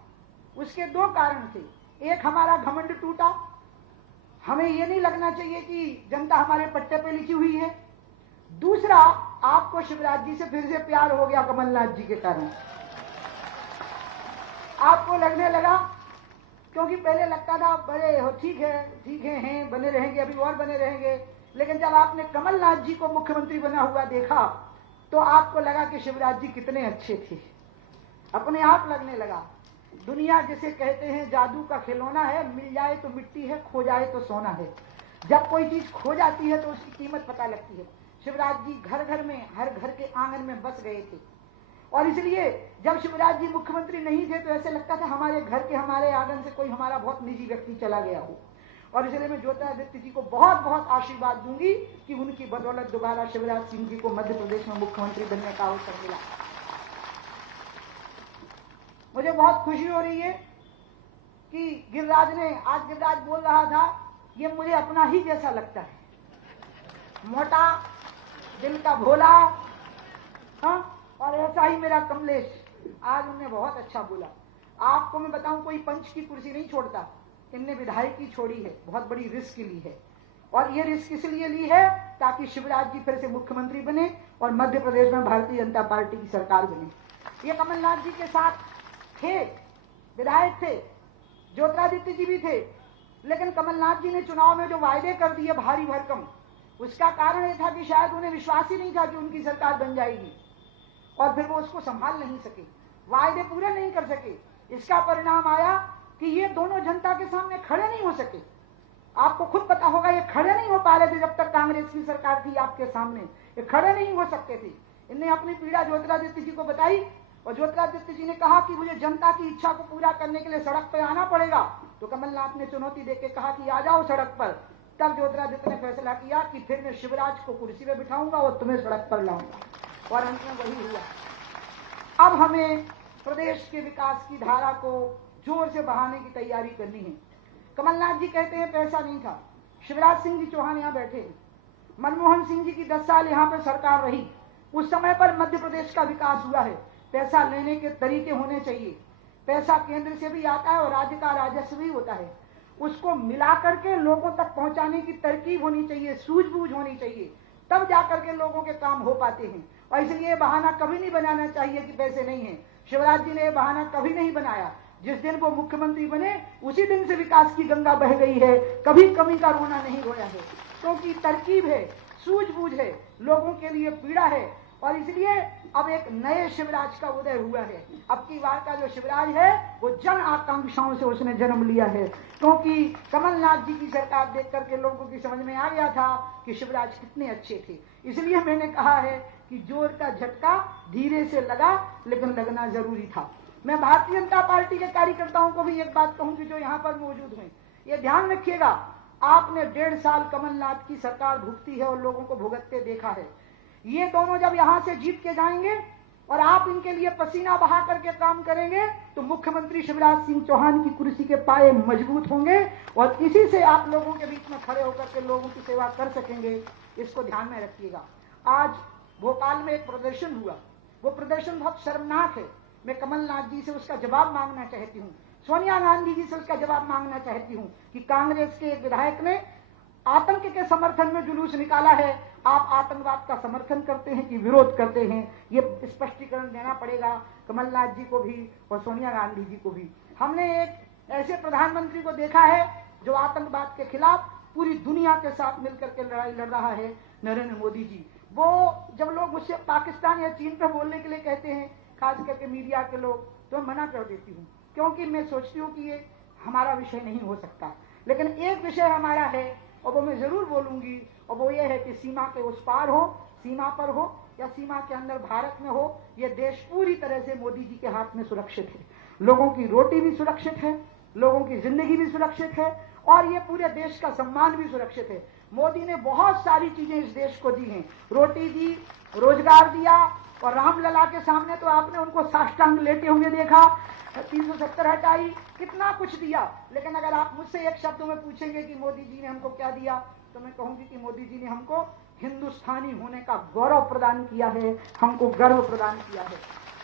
उसके 2 कारण थे। एक, हमारा घमंड टूटा, हमें ये नहीं लगना चाहिए कि जनता हमारे पट्टे पे लिखी हुई है। दूसरा, आपको शिवराज जी से फिर से प्यार हो गया कमलनाथ जी के कारण। आपको लगने लगा, क्योंकि पहले लगता था बड़े हो, ठीक है हैं, बने रहेंगे, अभी और बने रहेंगे। लेकिन जब आपने कमलनाथ जी को मुख्यमंत्री बना हुआ देखा तो आपको लगा कि शिवराज जी कितने अच्छे थे। अपने आप लगने लगा। दुनिया जिसे कहते हैं जादू का खिलौना है, मिल जाए तो मिट्टी है, खो जाए तो सोना है। जब कोई चीज खो जाती है तो उसकी कीमत पता लगती है। शिवराज जी घर घर में, हर घर के आंगन में बस गए थे। और इसलिए जब शिवराज जी मुख्यमंत्री नहीं थे तो ऐसे लगता था हमारे घर के, हमारे आंगन से कोई हमारा बहुत निजी व्यक्ति चला गया हो। और इसलिए मैं ज्योतिरादित्य जी को बहुत बहुत आशीर्वाद दूंगी कि उनकी बदौलत दोबारा शिवराज सिंह जी को मध्य प्रदेश में मुख्यमंत्री बनने का अवसर मिला। मुझे बहुत खुशी हो रही है कि गिरिराज बोल रहा था, ये मुझे अपना ही जैसा लगता है, मोटा, दिल का भोला, हाँ, और ऐसा ही मेरा कमलेश। आज उन्होंने बहुत अच्छा बोला। आपको मैं बताऊं, कोई पंच की कुर्सी नहीं छोड़ता, इनने विधायकी छोड़ी है, बहुत बड़ी रिस्क ली है। और ये रिस्क इसलिए ली है ताकि शिवराज जी फिर से मुख्यमंत्री बने और मध्य प्रदेश में भारतीय जनता पार्टी की सरकार बने। ये कमलनाथ जी के साथ थे, विधायक थे, ज्योतिरादित्य जी भी थे, लेकिन कमलनाथ जी ने चुनाव में जो वायदे कर दिए भारी भरकम, उसका कारण यह था कि शायद उन्हें विश्वास ही नहीं था कि उनकी सरकार बन जाएगी, और फिर वो उसको संभाल नहीं सके, वायदे पूरे नहीं कर सके। इसका परिणाम आया कि ये दोनों जनता के सामने खड़े नहीं हो सके। आपको खुद पता होगा, ये खड़े नहीं हो पा रहे थे जब तक कांग्रेस की सरकार थी आपके सामने, ये खड़े नहीं हो सकते थे। इनने अपनी पीड़ा ज्योतिरादित्य जी को बताई और ज्योतिरादित्य जी ने कहा कि मुझे जनता की इच्छा को पूरा करने के लिए सड़क पर आना पड़ेगा। तो कमलनाथ ने चुनौती देकर कहा कि आ जाओ सड़क पर। तब ज्योतिरादित्य ने फैसला किया कि फिर मैं शिवराज को कुर्सी में बिठाऊंगा और तुम्हें सड़क पर लाऊंगा, और अंत में वही हुआ। अब हमें प्रदेश के विकास की धारा को जोर से बढ़ाने की तैयारी करनी है। कमलनाथ जी कहते हैं पैसा नहीं था। शिवराज सिंह जी चौहान यहाँ बैठे हैं, मनमोहन सिंह जी की 10 साल यहाँ पे सरकार रही, उस समय पर मध्य प्रदेश का विकास हुआ है। पैसा लेने के तरीके होने चाहिए। पैसा केंद्र से भी आता है और राज्य का राजस्व भी होता है, उसको मिला करके लोगों तक पहुंचाने की तरकीब होनी चाहिए, सूझबूझ होनी चाहिए, तब जाकर के लोगों के काम हो पाते हैं। और इसलिए बहाना कभी नहीं बनाना चाहिए कि पैसे नहीं है। शिवराज जी ने बहाना कभी नहीं बनाया। जिस दिन वो मुख्यमंत्री बने उसी दिन से विकास की गंगा बह गई है, कभी कमी का रोना नहीं रोया है, क्योंकि तरकीब है, सूझबूझ है, लोगों के लिए पीड़ा है। और इसलिए अब एक नए शिवराज का उदय हुआ है। अब की बार का जो शिवराज है वो जन आकांक्षाओं से उसने जन्म लिया है, क्योंकि कमलनाथ जी की सरकार देख करके लोगों की समझ में आ गया था कि शिवराज कितने अच्छे थे। इसलिए मैंने कहा है कि जोर का झटका धीरे से लगा, लेकिन लगना जरूरी था। मैं भारतीय जनता पार्टी के कार्यकर्ताओं को भी एक बात कहूंगी जो यहाँ पर मौजूद हैं, ये ध्यान रखिएगा, आपने 1.5 साल कमलनाथ की सरकार भुगती है और लोगों को भुगतते देखा है। ये दोनों जब यहाँ से जीत के जाएंगे और आप इनके लिए पसीना बहा करके काम करेंगे तो मुख्यमंत्री शिवराज सिंह चौहान की कुर्सी के पाए मजबूत होंगे और इसी से आप लोगों के बीच में खड़े होकर के लोगों की सेवा कर सकेंगे। इसको ध्यान में रखिएगा। आज भोपाल में एक प्रदर्शन हुआ, वो प्रदर्शन बहुत शर्मनाक है। मैं कमलनाथ जी से उसका जवाब मांगना चाहती हूँ, सोनिया गांधी जी से उसका जवाब मांगना चाहती हूँ कि कांग्रेस के एक विधायक ने आतंक के समर्थन में जुलूस निकाला है। आप आतंकवाद का समर्थन करते हैं कि विरोध करते हैं, ये स्पष्टीकरण देना पड़ेगा कमलनाथ जी को भी और सोनिया गांधी जी को भी। हमने एक ऐसे प्रधानमंत्री को देखा है जो आतंकवाद के खिलाफ पूरी दुनिया के साथ मिलकर के लड़ाई लड़ रहा है, नरेंद्र मोदी जी। वो जब लोग मुझसे पाकिस्तान या चीन पे बोलने के लिए कहते हैं, खास करके मीडिया के लोग, तो मैं मना कर देती हूँ, क्योंकि मैं सोचती हूँ कि ये हमारा विषय नहीं हो सकता। लेकिन एक विषय हमारा है और वो मैं जरूर बोलूंगी, और वो ये है कि सीमा के उस पार हो, सीमा पर हो या सीमा के अंदर भारत में हो, ये देश पूरी तरह से मोदी जी के हाथ में सुरक्षित है। लोगों की रोटी भी सुरक्षित है, लोगों की जिंदगी भी सुरक्षित है और ये पूरे देश का सम्मान भी सुरक्षित है। मोदी ने बहुत सारी चीजें इस देश को दी हैं, रोटी दी, रोजगार दिया, और रामलला के सामने तो आपने उनको साष्टांग लेटे हुए देखा, 370 हटाई, कितना कुछ दिया। लेकिन अगर आप मुझसे एक शब्द में पूछेंगे कि मोदी जी ने हमको क्या दिया, तो मैं कहूंगी कि मोदी जी ने हमको हिंदुस्तानी होने का गौरव प्रदान किया है, हमको गर्व प्रदान किया है।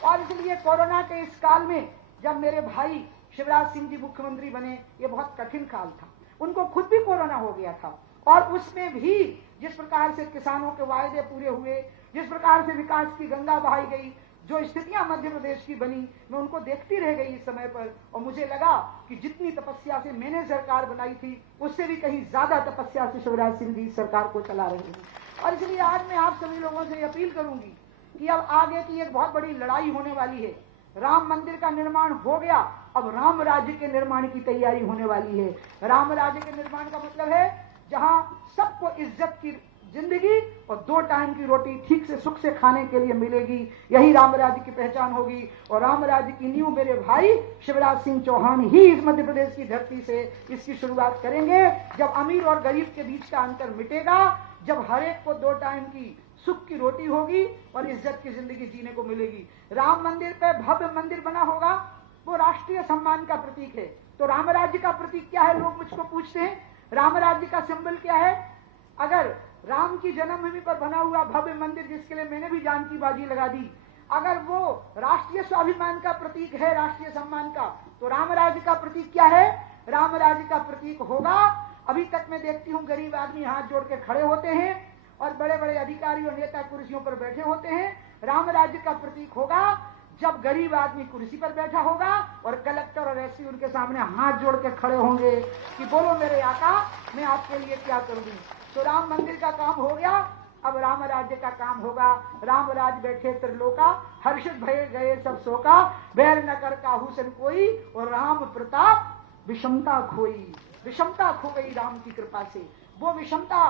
और इसलिए कोरोना के इस काल में जब मेरे भाई शिवराज सिंह जी मुख्यमंत्री बने, ये बहुत कठिन काल था, उनको खुद भी कोरोना हो गया था, और उसमें भी जिस प्रकार से किसानों के वायदे पूरे हुए, जिस प्रकार से विकास की गंगा बहाई गई, जो स्थितियां मध्य प्रदेश की बनी, मैं उनको देखती रह गई इस समय पर, और मुझे लगा कि जितनी तपस्या से मैंने सरकार बनाई थी उससे भी कहीं ज्यादा तपस्या से शिवराज सिंह जी सरकार को चला रहे हैं। और इसलिए आज मैं आप सभी लोगों से अपील करूंगी कि अब आगे की एक बहुत बड़ी लड़ाई होने वाली है। राम मंदिर का निर्माण हो गया, अब राम राज्य के निर्माण की तैयारी होने वाली है। राम राज्य के निर्माण का मतलब है जहां सबको इज्जत की जिंदगी और 2 टाइम की रोटी ठीक से सुख से खाने के लिए मिलेगी, यही राम राज्य की पहचान होगी। और राम राज्य की नींव मेरे भाई शिवराज सिंह चौहान ही इस मध्य प्रदेश की धरती से इसकी शुरुआत करेंगे। जब अमीर और गरीब के बीच का अंतर मिटेगा, जब हर एक को 2 टाइम की सुख की रोटी होगी और इज्जत की जिंदगी जीने को मिलेगी। राम मंदिर पे भव्य मंदिर बना होगा, वो राष्ट्रीय सम्मान का प्रतीक है। तो राम राज्य का प्रतीक क्या है, लोग मुझको पूछते हैं, राम राज्य का सिंबल क्या है? अगर राम की जन्मभूमि पर बना हुआ भव्य मंदिर, जिसके लिए मैंने भी जान की बाजी लगा दी, अगर वो राष्ट्रीय स्वाभिमान का प्रतीक है, राष्ट्रीय सम्मान का, तो राम राज्य का प्रतीक क्या है? राम राज्य का प्रतीक होगा, अभी तक मैं देखती हूँ गरीब आदमी हाथ जोड़ के खड़े होते हैं और बड़े बड़े अधिकारी और नेता कुर्सियों पर बैठे होते हैं। राम राज्य का प्रतीक होगा जब गरीब आदमी कुर्सी पर बैठा होगा और कलेक्टर और एसपी उनके सामने हाथ जोड़ के खड़े होंगे कि बोलो मेरे आका, मैं आपके लिए क्या करूंगी। तो राम मंदिर का काम हो गया, अब राम राज्य का काम होगा। राम राज बैठे त्रिलोका, हर्षित भये गए सब शोका, बैर न कर काहू सन कोई, और राम प्रताप विषमता खोई। विषमता खो गई राम की कृपा से। वो विषमता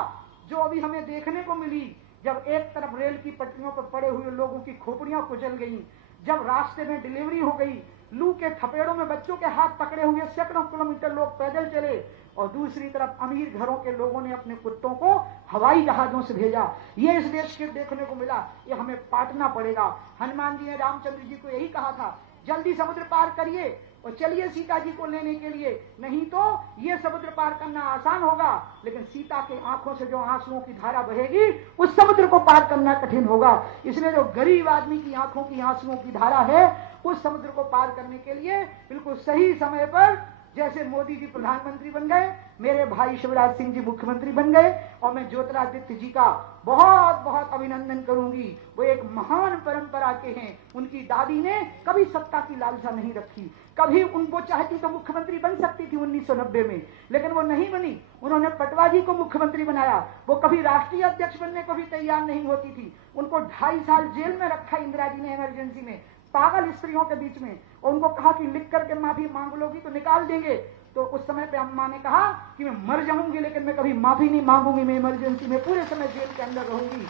जो अभी हमें देखने को मिली, जब एक तरफ रेल की पटरियों पर पड़े हुए लोगों की खोपड़ियां कुचल गईं, जब रास्ते में डिलीवरी हो गई, लू के थपेड़ों में बच्चों के हाथ पकड़े हुए सैकड़ों किलोमीटर लोग पैदल चले, और दूसरी तरफ अमीर घरों के लोगों ने अपने कुत्तों को हवाई जहाजों से भेजा, ये इस देश के देखने को मिला। ये हमें पाटना पड़ेगा। हनुमान जी ने रामचंद्र जी को यही कहा था, जल्दी समुद्र पार करिए और चलिए सीता जी को लेने के लिए, नहीं तो ये समुद्र पार करना आसान होगा, लेकिन सीता के आंखों से जो आंसुओं की धारा बहेगी, उस समुद्र को पार करना कठिन होगा। इसलिए जो गरीब आदमी की आंखों की आंसुओं की धारा है, उस समुद्र को पार करने के लिए बिल्कुल सही समय पर जैसे मोदी जी प्रधानमंत्री बन गए, मेरे भाई शिवराज सिंह जी मुख्यमंत्री बन गए, और मैं ज्योतिरादित्य जी का बहुत बहुत अभिनंदन करूंगी। वो एक महान परंपरा के हैं। उनकी दादी ने कभी सत्ता की लालसा नहीं रखी, कभी उनको चाहती तो मुख्यमंत्री बन सकती थी 1990 में, लेकिन वो नहीं बनी। उन्होंने पटवा जी को मुख्यमंत्री बनाया, वो कभी राष्ट्रीय अध्यक्ष बनने को भी तैयार नहीं होती थी। उनको 2.5 साल जेल में रखा इंदिरा जी ने इमरजेंसी में, पागल स्त्रियों के बीच में, और उनको कहा कि लिख करके माफी मांग लोगी तो निकाल देंगे। तो उस समय पे अम्मा ने कहा कि मैं मर जाऊंगी लेकिन मैं कभी माफी नहीं मांगूंगी, मैं इमरजेंसी में पूरे समय जेल के अंदर रहूंगी।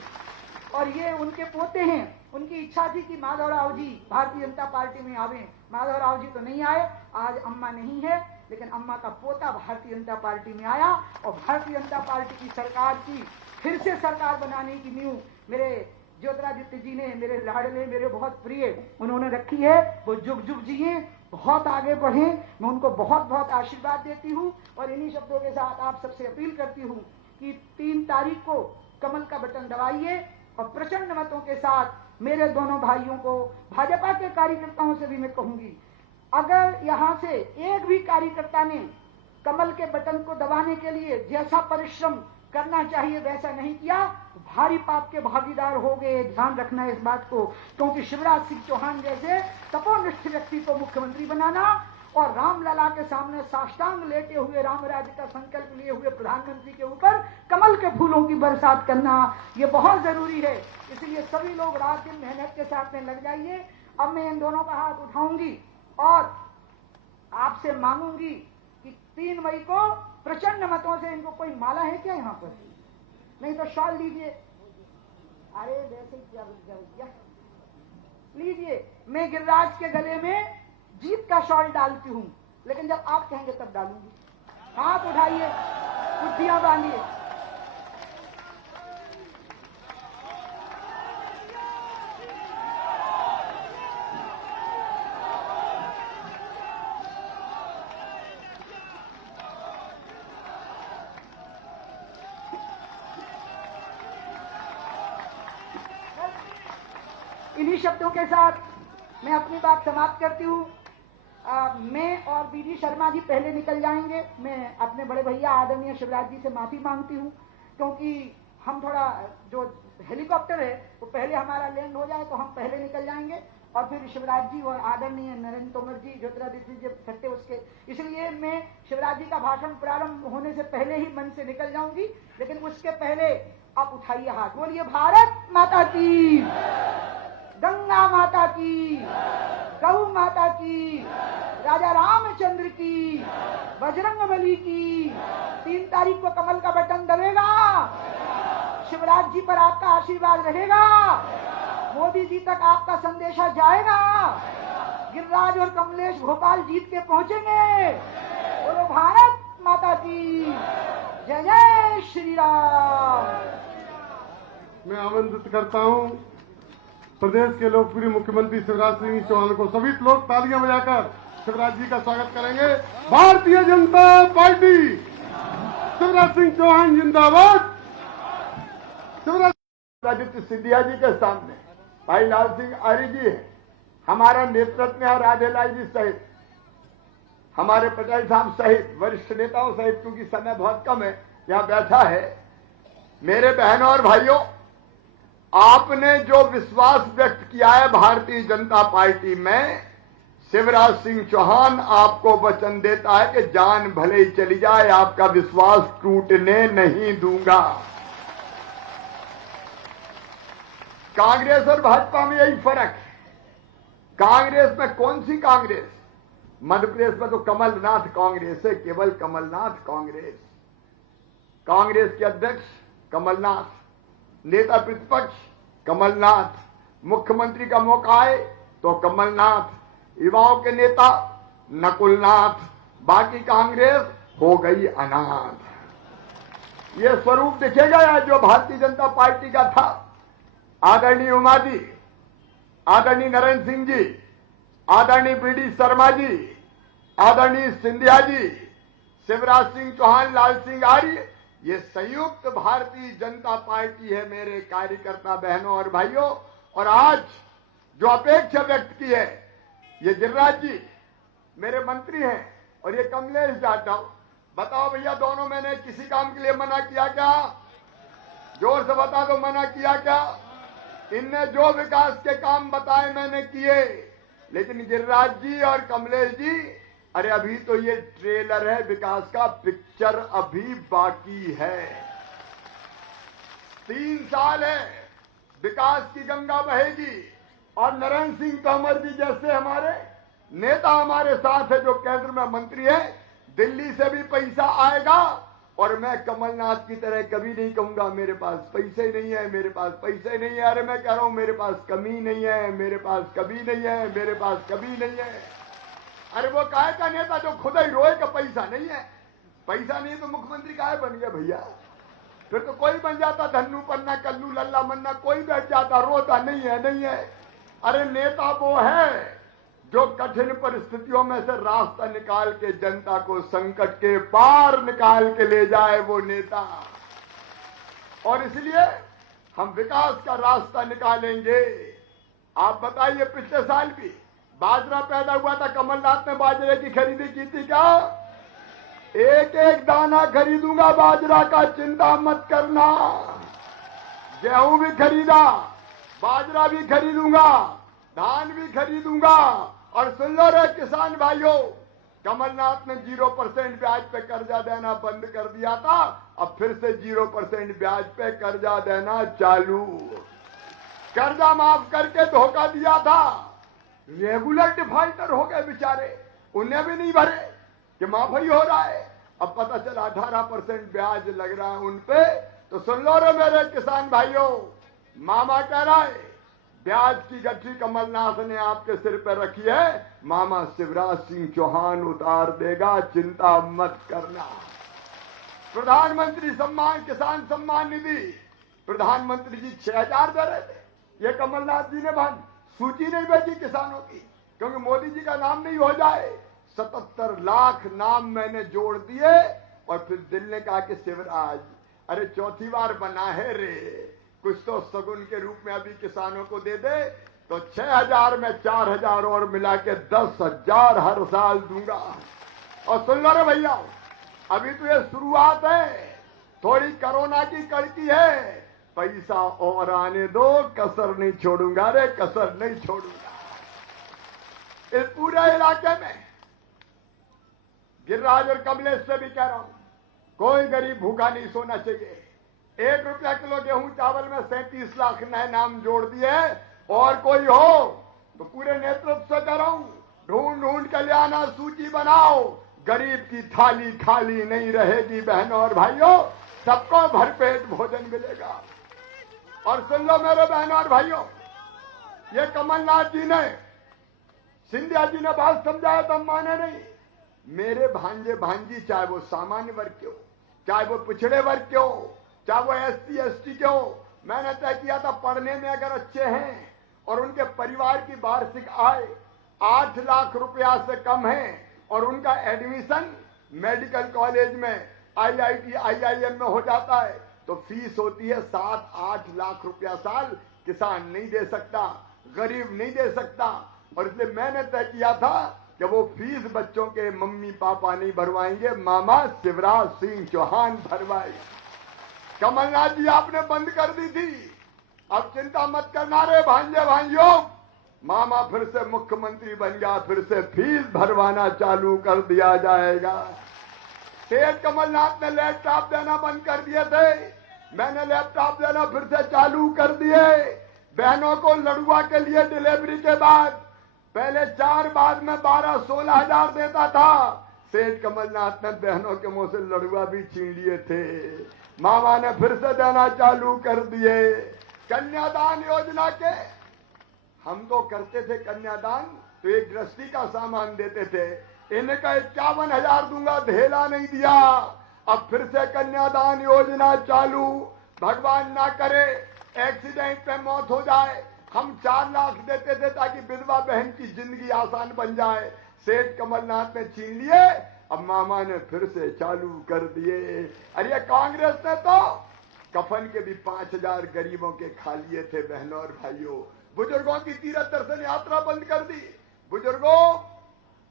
और ये उनके पोते हैं, उनकी इच्छा थी कि माधवराव जी भारतीय जनता पार्टी में आवे। माधवराव जी तो नहीं आए, आज अम्मा नहीं है, लेकिन अम्मा का पोता भारतीय जनता पार्टी में आया, और भारतीय जनता पार्टी की सरकार की फिर से सरकार बनाने की नींव मेरे ज्योतिरादित्य जी ने, मेरे लाडले, मेरे बहुत प्रिय, उन्होंने रखी है। वो जुग जुग जिए, बहुत आगे बढ़े। मैं उनको बहुत बहुत आशीर्वाद देती हूँ और इन्हीं शब्दों के साथ आप सबसे अपील करती हूँ कि 3 तारीख को कमल का बटन दबाइए और प्रचंड मतों के साथ मेरे दोनों भाइयों को, भाजपा के कार्यकर्ताओं से भी मैं कहूंगी, अगर यहाँ से एक भी कार्यकर्ता ने कमल के बटन को दबाने के लिए जैसा परिश्रम करना चाहिए वैसा नहीं किया, भारी पाप के भागीदार हो गए। ध्यान रखना इस बात को, क्योंकि शिवराज सिंह चौहान जैसे तपोनिष्ठ व्यक्ति को मुख्यमंत्री बनाना और रामलला के सामने साष्टांग लेटे हुए राम राज्य का संकल्प लिए हुए प्रधानमंत्री के ऊपर कमल के फूलों की बरसात करना, ये बहुत जरूरी है। इसलिए सभी लोग रात दिन मेहनत के साथ में लग जाइए। अब मैं इन दोनों का हाथ उठाऊंगी और आपसे मांगूंगी कि 3 मई को प्रचंड मतों से, इनको कोई माला है क्या यहाँ पर? नहीं तो शॉल लीजिए। अरे वैसे क्या लीजिए, मैं गिरिराज के गले में जीत का शॉल डालती हूँ, लेकिन जब आप कहेंगे तब डालूंगी। हाथ उठाइए, कुर्सियां बांधिए। इन्हीं शब्दों के साथ मैं अपनी बात समाप्त करती हूँ। मैं और बीडी शर्मा जी पहले निकल जाएंगे। मैं अपने बड़े भैया आदरणीय शिवराज जी से माफी मांगती हूँ, क्योंकि हम थोड़ा, जो हेलीकॉप्टर है वो पहले हमारा लैंड हो जाए तो हम पहले निकल जाएंगे और फिर शिवराज जी और आदरणीय नरेंद्र तोमर जी, ज्योतिरादित्य जी छठे उसके, इसलिए मैं शिवराज जी का भाषण प्रारंभ होने से पहले ही मन से निकल जाऊंगी। लेकिन उसके पहले आप उठाइए हाथ, बोलिए भारत माता की, गंगा माता की, गौ माता की, राजा रामचंद्र की, बजरंगबली की। 3 तारीख को कमल का बटन दबेगा, शिवराज जी पर आपका आशीर्वाद रहेगा, मोदी जी तक आपका संदेशा जाएगा, गिरिराज और कमलेश भोपाल जीत के पहुंचेंगे। बोलो भारत माता की जय, जय श्री राम। मैं आमंत्रित करता हूं प्रदेश के लोकप्रिय मुख्यमंत्री शिवराज सिंह चौहान को। सभी लोग तालियां बजाकर शिवराज जी का स्वागत करेंगे। भारतीय जनता पार्टी, शिवराज सिंह चौहान जिंदाबाद। आदित्य सिंधिया जी के सामने भाई लाल सिंह आर्य जी है, हमारा नेतृत्व है, राधेलाल जी सहित, हमारे पटेल साहब सहित, वरिष्ठ नेताओं सहित, क्योंकि समय बहुत कम है, यहाँ बैठा है। मेरे बहनों और भाइयों, आपने जो विश्वास व्यक्त किया है भारतीय जनता पार्टी में, शिवराज सिंह चौहान आपको वचन देता है कि जान भले ही चली जाए, आपका विश्वास टूटने नहीं दूंगा। कांग्रेस और भाजपा में यही फर्क है। कांग्रेस में कौन सी कांग्रेस? मध्य प्रदेश में तो कमलनाथ कांग्रेस है, केवल कमलनाथ कांग्रेस। कांग्रेस के अध्यक्ष कमलनाथ, नेता प्रतिपक्ष कमलनाथ, मुख्यमंत्री का मौका आए तो कमलनाथ, युवाओं के नेता नकुलनाथ, बाकी कांग्रेस हो गई अनाथ। ये स्वरूप दिखेगा जो भारतीय जनता पार्टी का था। आदरणीय उमा जी, आदरणीय नरेंद्र सिंह जी, आदरणीय बीडी शर्मा जी, आदरणीय सिंधिया जी, शिवराज सिंह चौहान, लाल सिंह आर्य, ये संयुक्त भारतीय जनता पार्टी है मेरे कार्यकर्ता बहनों और भाइयों। और आज जो अपेक्षा व्यक्त की है, ये गिरिराज जी मेरे मंत्री हैं और ये कमलेश यादव, बताओ भैया दोनों मैंने किसी काम के लिए मना किया क्या? जोर से बता दो, मना किया क्या? इनने जो विकास के काम बताए मैंने किए, लेकिन गिरिराज जी और कमलेश जी, अरे अभी तो ये ट्रेलर है विकास का, पिक्चर अभी बाकी है। 3 साल है, विकास की गंगा बहेगी। और नरेंद्र सिंह तोमर जी जैसे हमारे नेता हमारे साथ है, जो केंद्र में मंत्री है, दिल्ली से भी पैसा आएगा। और मैं कमलनाथ की तरह कभी नहीं कहूंगा मेरे पास पैसे नहीं है, मेरे पास पैसे नहीं है। अरे मैं कह रहा हूं मेरे पास कमी नहीं है, मेरे पास कभी नहीं है, मेरे पास कभी नहीं है। अरे वो काहे का नेता जो खुद ही रोए का पैसा नहीं है? पैसा नहीं तो मुख्यमंत्री काहे बन गया भैया? फिर तो कोई बन जाता, धन्नू पन्ना कल्लू लल्ला मन्ना, कोई बैठ जाता, रोता नहीं है नहीं है। अरे नेता वो है जो कठिन परिस्थितियों में से रास्ता निकाल के जनता को संकट के पार निकाल के ले जाए, वो नेता। और इसलिए हम विकास का रास्ता निकालेंगे। आप बताइए, पिछले साल भी बाजरा पैदा हुआ था, कमलनाथ ने बाजरे की खरीदी की थी क्या? एक एक दाना खरीदूंगा बाजरा का, चिंता मत करना। गेहूं भी खरीदा, बाजरा भी खरीदूंगा, धान भी खरीदूंगा। और सुन लो रे किसान भाइयों, कमलनाथ ने 0% ब्याज पे कर्जा देना बंद कर दिया था, अब फिर से 0% ब्याज पे कर्जा देना चालू। कर्जा माफ करके धोखा दिया था, रेगुलर डिफॉल्टर हो गए बेचारे, उन्हें भी नहीं भरे कि माफ ही हो रहा है। अब पता चला 18% ब्याज लग रहा है उन पे। तो सुन लो रे मेरे किसान भाइयों, मामा कह रहा है ब्याज की गठरी कमलनाथ ने आपके सिर पर रखी है, मामा शिवराज सिंह चौहान उतार देगा, चिंता मत करना। प्रधानमंत्री सम्मान, किसान सम्मान निधि प्रधानमंत्री जी 6,000 दे रहे थे, ये कमलनाथ जी ने सूची नहीं भेजी किसानों की, क्योंकि मोदी जी का नाम नहीं हो जाए। 77 लाख नाम मैंने जोड़ दिए। और फिर दिल ने कहा कि शिवराज, अरे चौथी बार बना है रे, कुछ तो सगुन के रूप में अभी किसानों को दे दे। तो 6,000 में 4,000 और मिला के 10,000 हर साल दूंगा। और सुन लो रे भैया, अभी तो ये शुरुआत है, थोड़ी कोरोना की कड़की है, पैसा और आने दो, कसर नहीं छोड़ूंगा रे, कसर नहीं छोड़ूंगा। इस पूरे इलाके में गिरिराज और कमलेश से भी कह रहा हूं, कोई गरीब भूखा नहीं सोना चाहिए। 1 रुपया किलो गेहूं चावल में 37 लाख नए नाम जोड़ दिए। और कोई हो तो पूरे नेतृत्व से कर रहा हूं, ढूंढ ढूंढ के ले आना, सूची बनाओ। गरीब की थाली खाली नहीं रहेगी बहनों और भाइयों, सबको भरपेट भोजन मिलेगा। और सुन लो मेरे बहनों और भाइयों, ये कमलनाथ जी ने, सिंधिया जी ने बात समझाया तो माने नहीं। मेरे भांजे भांजी, चाहे वो सामान्य वर्ग के हो, चाहे वो पिछड़े वर्ग के हो, चाहे वो SC ST के हो, मैंने तय किया था पढ़ने में अगर अच्छे हैं और उनके परिवार की वार्षिक आय 8 लाख रुपया से कम है और उनका एडमिशन मेडिकल कॉलेज में, IIT IIM में हो जाता है, तो फीस होती है 7-8 लाख रुपया साल। किसान नहीं दे सकता, गरीब नहीं दे सकता। और इसलिए मैंने तय किया था कि वो फीस बच्चों के मम्मी पापा नहीं भरवाएंगे, मामा शिवराज सिंह चौहान भरवाएंगे। कमलनाथ जी आपने बंद कर दी थी, अब चिंता मत करना रे भांजे भाइयों, मामा फिर से मुख्यमंत्री बन गया, फिर से फीस भरवाना चालू कर दिया जाएगा। सेठ कमलनाथ ने लैपटॉप देना बंद कर दिए थे, मैंने लैपटॉप देना फिर से चालू कर दिए। बहनों को लड़ुआ के लिए डिलीवरी के बाद पहले 4, बाद में 12-16 हजार देता था। सेठ कमलनाथ ने बहनों के मुंह से लड़ुआ भी छीन लिए थे, मामा ने फिर से देना चालू कर दिए। कन्यादान योजना के हम तो करते थे कन्यादान, तो एक गृहस्थी का सामान देते थे, इनका 51,000 दूंगा, धेला नहीं दिया। अब फिर से कन्यादान योजना चालू। भगवान ना करे एक्सीडेंट पे मौत हो जाए, हम 4 लाख देते थे ताकि विधवा बहन की जिंदगी आसान बन जाए। सेठ कमलनाथ ने छीन लिए, अब मामा ने फिर से चालू कर दिए। अरे कांग्रेस ने तो कफन के भी 5,000 गरीबों के खा लिए थे बहनों और भाइयों। बुजुर्गों की तीर्थ दर्शन यात्रा बंद कर दी। बुजुर्गों,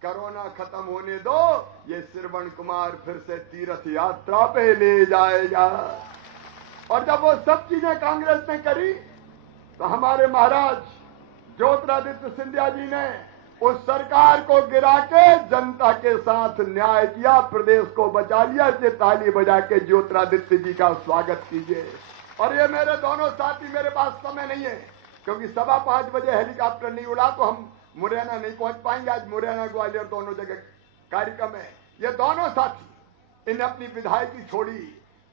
कोरोना खत्म होने दो, ये श्रवण कुमार फिर से तीर्थ यात्रा पे ले जाएगा। और जब वो सब चीजें कांग्रेस ने करी, तो हमारे महाराज ज्योतिरादित्य सिंधिया जी ने उस सरकार को गिरा के जनता के साथ न्याय किया, प्रदेश को बचा लिया। इसलिए ताली बजा के ज्योतिरादित्य जी का स्वागत कीजिए। और ये मेरे दोनों साथी, मेरे पास समय नहीं है क्योंकि 5:15 बजे हेलीकॉप्टर नहीं उड़ा तो हम मुरैना नहीं पहुंच पाएंगे। आज मुरैना ग्वालियर दोनों जगह कार्यक्रम है। ये दोनों साथी इन्हें अपनी विधायकी छोड़ी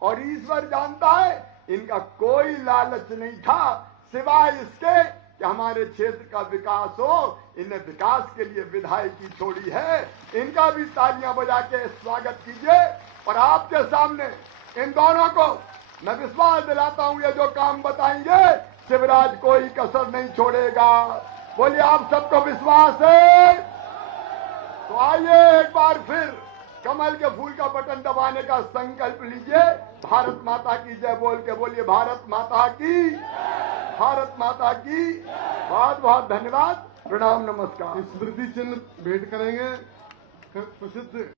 और ईश्वर जानता है इनका कोई लालच नहीं था सिवाय इसके कि हमारे क्षेत्र का विकास हो। इन्हें विकास के लिए विधायकी छोड़ी है। इनका भी तालियां बजा के स्वागत कीजिए। और आपके सामने इन दोनों को मैं विश्वास दिलाता हूं ये जो काम बताएंगे शिवराज कोई कसर नहीं छोड़ेगा। बोलिए आप सबको विश्वास है? तो आइए एक बार फिर कमल के फूल का बटन दबाने का संकल्प लीजिए। भारत माता की जय बोल के बोलिए भारत माता की, भारत माता की। बहुत बहुत धन्यवाद, प्रणाम, नमस्कार। स्मृति चिन्ह भेंट करेंगे प्रसिद्ध